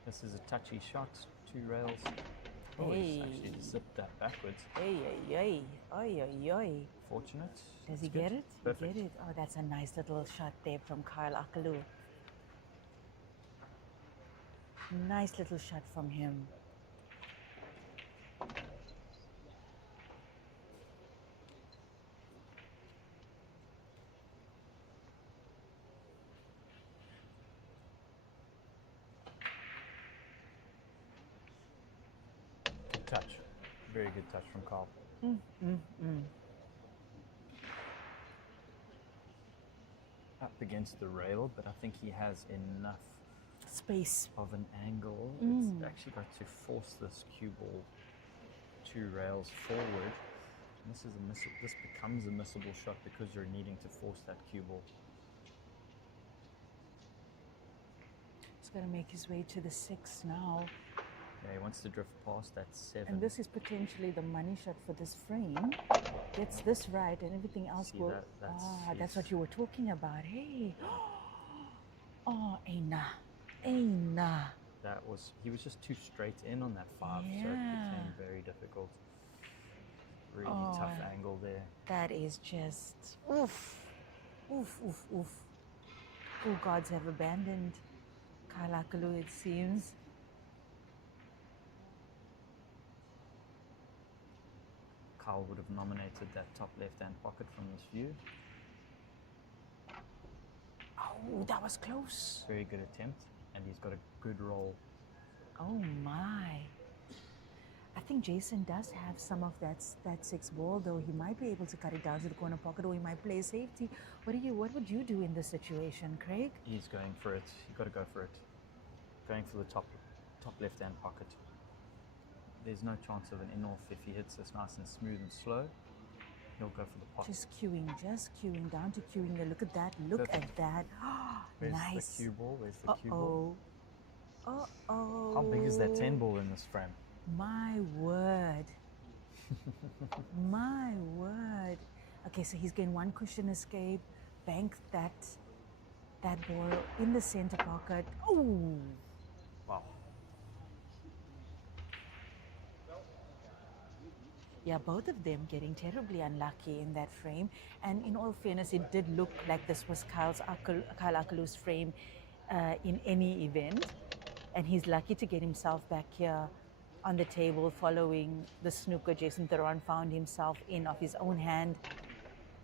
This is a touchy shot, 2 rails. Oh, he's actually zipped that backwards. Ay. Fortunate. Does he That's get good. it? Perfect. Get it? Oh, that's a nice little shot there from Kyle Akaloo. Nice little shot from him. Good touch. Very good touch from Carl. Up against the rail, but I think he has enough Space. of an angle. It's actually got to force this cue ball 2 rails forward. And this becomes a missable shot because you're needing to force that cue ball. He's got to make his way to the 6 now. Yeah, he wants to drift past that 7. And this is potentially the money shot for this frame. Gets this right, and everything else See will. that's That's what you were talking about. Hey. Oh, Aina. Aina. He was just too straight in on that 5, so it became very difficult. Really tough angle there. That is just oof. Oof, oof, oof. All gods have abandoned Akaloo, it seems. Kyle would have nominated that top left-hand pocket from this view. Oh, that was close. Very good attempt, and he's got a good roll. Oh my. I think Jason does have some of that 6 ball, though. He might be able to cut it down to the corner pocket, or he might play safety. What would you do in this situation, Craig? He's going for it. You've got to go for it. Going for the top left-hand pocket. There's no chance of an in-off if he hits this nice and smooth and slow. He'll go for the pocket. Just queuing, down to queuing there. Look at that, look Perfect. at that. Where's Nice. the cue ball? Where's the cue ball? Uh-oh. How big is that 10 ball in this frame? My word. My word. Okay, so he's getting one cushion escape, bank that ball in the center pocket. Oh! Wow. Yeah, both of them getting terribly unlucky in that frame. And in all fairness, it did look like this was Kyle Akaloo's frame in any event. And he's lucky to get himself back here on the table following the snooker Jason Theron found himself in of his own hand.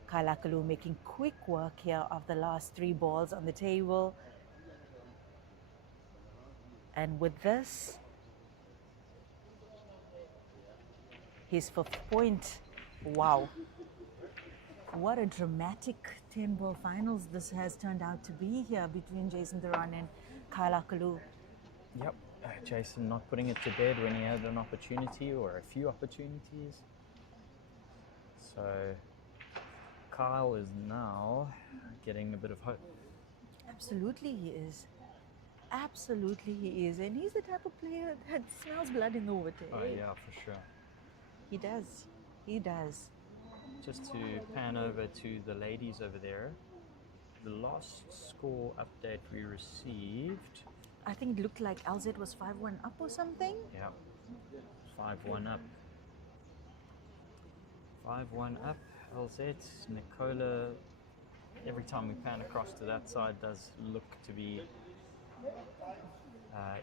Kyle Akaloo making quick work here of the last 3 balls on the table. And with this, his 5th point. Wow. What a dramatic 10-ball finals this has turned out to be here between Jason Theron and Kyle Akaloo. Yep. Jason not putting it to bed when he had an opportunity or a few opportunities. So Kyle is now getting a bit of hope. Absolutely he is. Absolutely he is. And he's the type of player that smells blood in the water. Oh yeah, for sure. He does. He does. Just to pan over to the ladies over there, the last score update we received, I think it looked like LZ was 5-1 up or something. yeah, 5-1 up. 5-1 up, LZ. Nicola, every time we pan across to that side, does look to be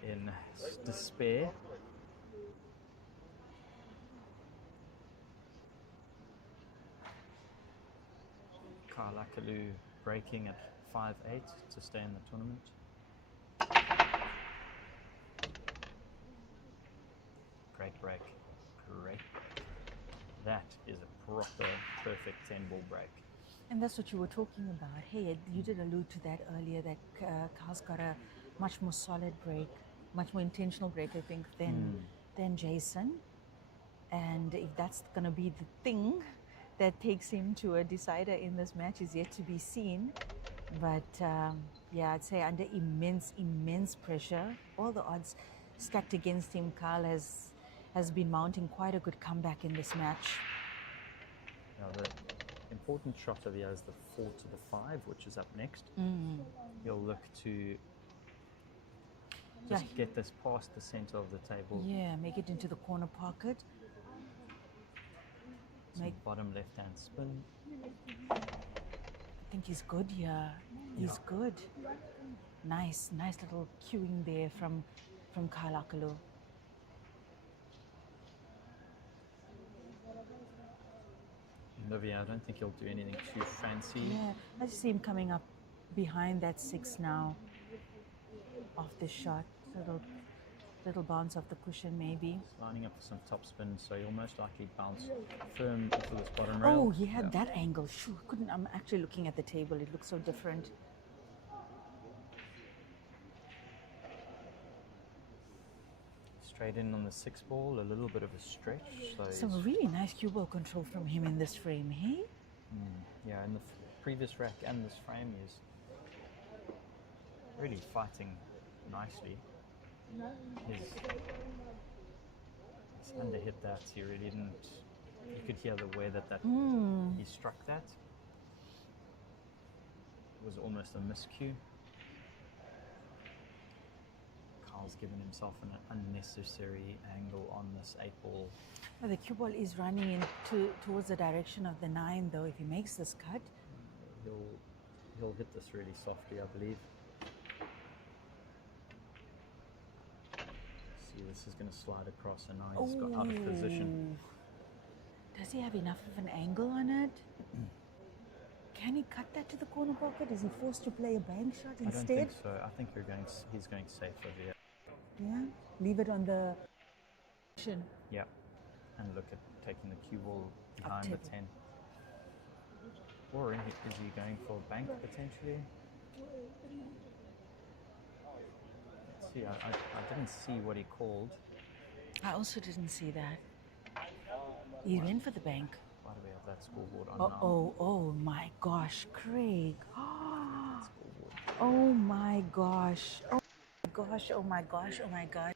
in despair. Kyle Akaloo breaking at 5-8 to stay in the tournament. Great break. Great. That is a proper, perfect 10-ball break. And that's what you were talking about. Hey, you did allude to that earlier, that Kyle's got a much more solid break, much more intentional break, I think, than Jason. And if that's going to be the thing that takes him to a decider in this match is yet to be seen. But yeah, I'd say under immense pressure, all the odds stacked against him, Kyle has been mounting quite a good comeback in this match. Now the important shot of here is the 4 to the 5, which is up next. He'll look to just get this past the center of the table. Yeah, make it into the corner pocket. Some bottom left-hand spin. I think he's good here. He's good. Nice little cueing there from Kyle Akaloo. Olivia, I don't think he'll do anything too fancy. Yeah, I just see him coming up behind that 6 now. Off this shot, little bounce off the cushion maybe. He's lining up for some top spin, so he'll most likely bounce firm into this bottom rail. Oh, he had that angle. Shoo, I'm actually looking at the table. It looks so different. Straight in on the 6 ball, a little bit of a stretch. So Some really nice cue ball control from him in this frame, hey? yeah, in the previous rack and this frame, he's really fighting nicely. He's underhit that. He really didn't. You could hear the way that he struck that. It was almost a miscue. Kyle's given himself an unnecessary angle on this 8-ball. Well, the cue ball is running towards the direction of the 9, though. If he makes this cut, He'll hit this really softly, I believe. See, this is going to slide across, and now he's got out of position. Does he have enough of an angle on it? Can he cut that to the corner pocket? Is he forced to play a bank shot instead? I don't think so. I think he's going safe over here. Yeah, leave it on the. Yeah, and look at taking the cue ball behind the 10. Or is he going for a bank potentially? Let's see, I didn't see what he called. I also didn't see that. He went for the bank. Why do we have that scoreboard on now? Oh my gosh, Craig. Oh my gosh. Oh my gosh, oh my gosh, oh my gosh.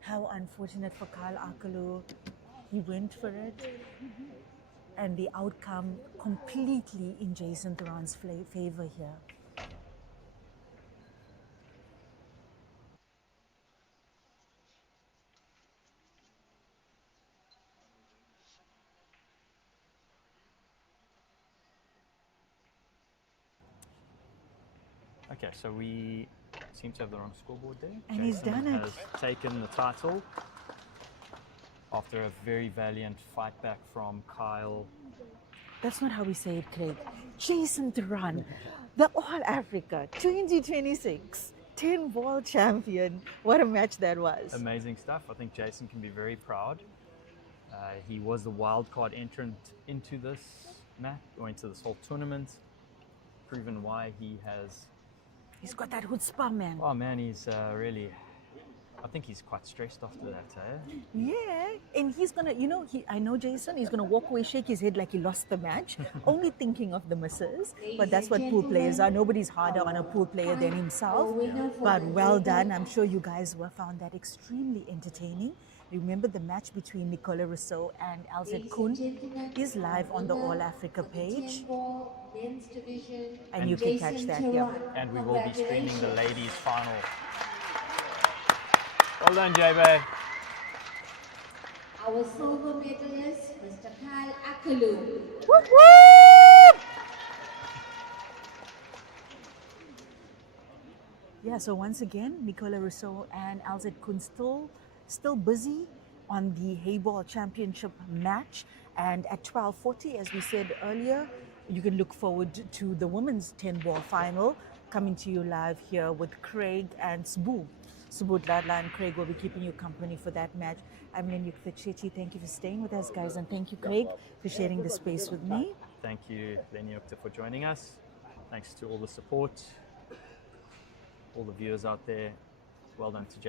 How unfortunate for Kyle Akaloo. He went for it. And the outcome completely in Jason Theron's favor here. Okay, so we seem to have the wrong scoreboard there. And he's done it. Has taken the title after a very valiant fight back from Kyle. That's not how we say it, Craig. Jason Theron, the All Africa 2026 10-ball champion. What a match that was. Amazing stuff. I think Jason can be very proud. He was the wild card entrant into this match, or into this whole tournament. Proven why he has. He's got that chutzpah, man. Oh man, he's really. I think he's quite stressed after that, eh? Yeah, and he's gonna, I know Jason, he's gonna walk away, shake his head like he lost the match, only thinking of the misses. But that's what pool players are. Nobody's harder on a pool player than himself. But well done. I'm sure you guys found that extremely entertaining. Remember, the match between Nicola Rousseau and Alzette Koen is live on the All Africa page. And you can catch that here. And we will be streaming the ladies' final. Well done, JB. Our silver medalist, Mr. Kyle Akaloo. Woo-hoo! Yeah, so once again, Nicola Rousseau and Alzette Koen still busy on the Heyball Championship match. And at 12:40, as we said earlier, you can look forward to the women's 10-ball final coming to you live here with Craig and Sbu. Subut Ladla and Craig will be keeping you company for that match. I'm Lenyuk Chechi. Thank you for staying with us, guys, and thank you, Craig, for sharing the space with me. Thank you, Lenyuk, for joining us. Thanks to all the support, all the viewers out there. Well done to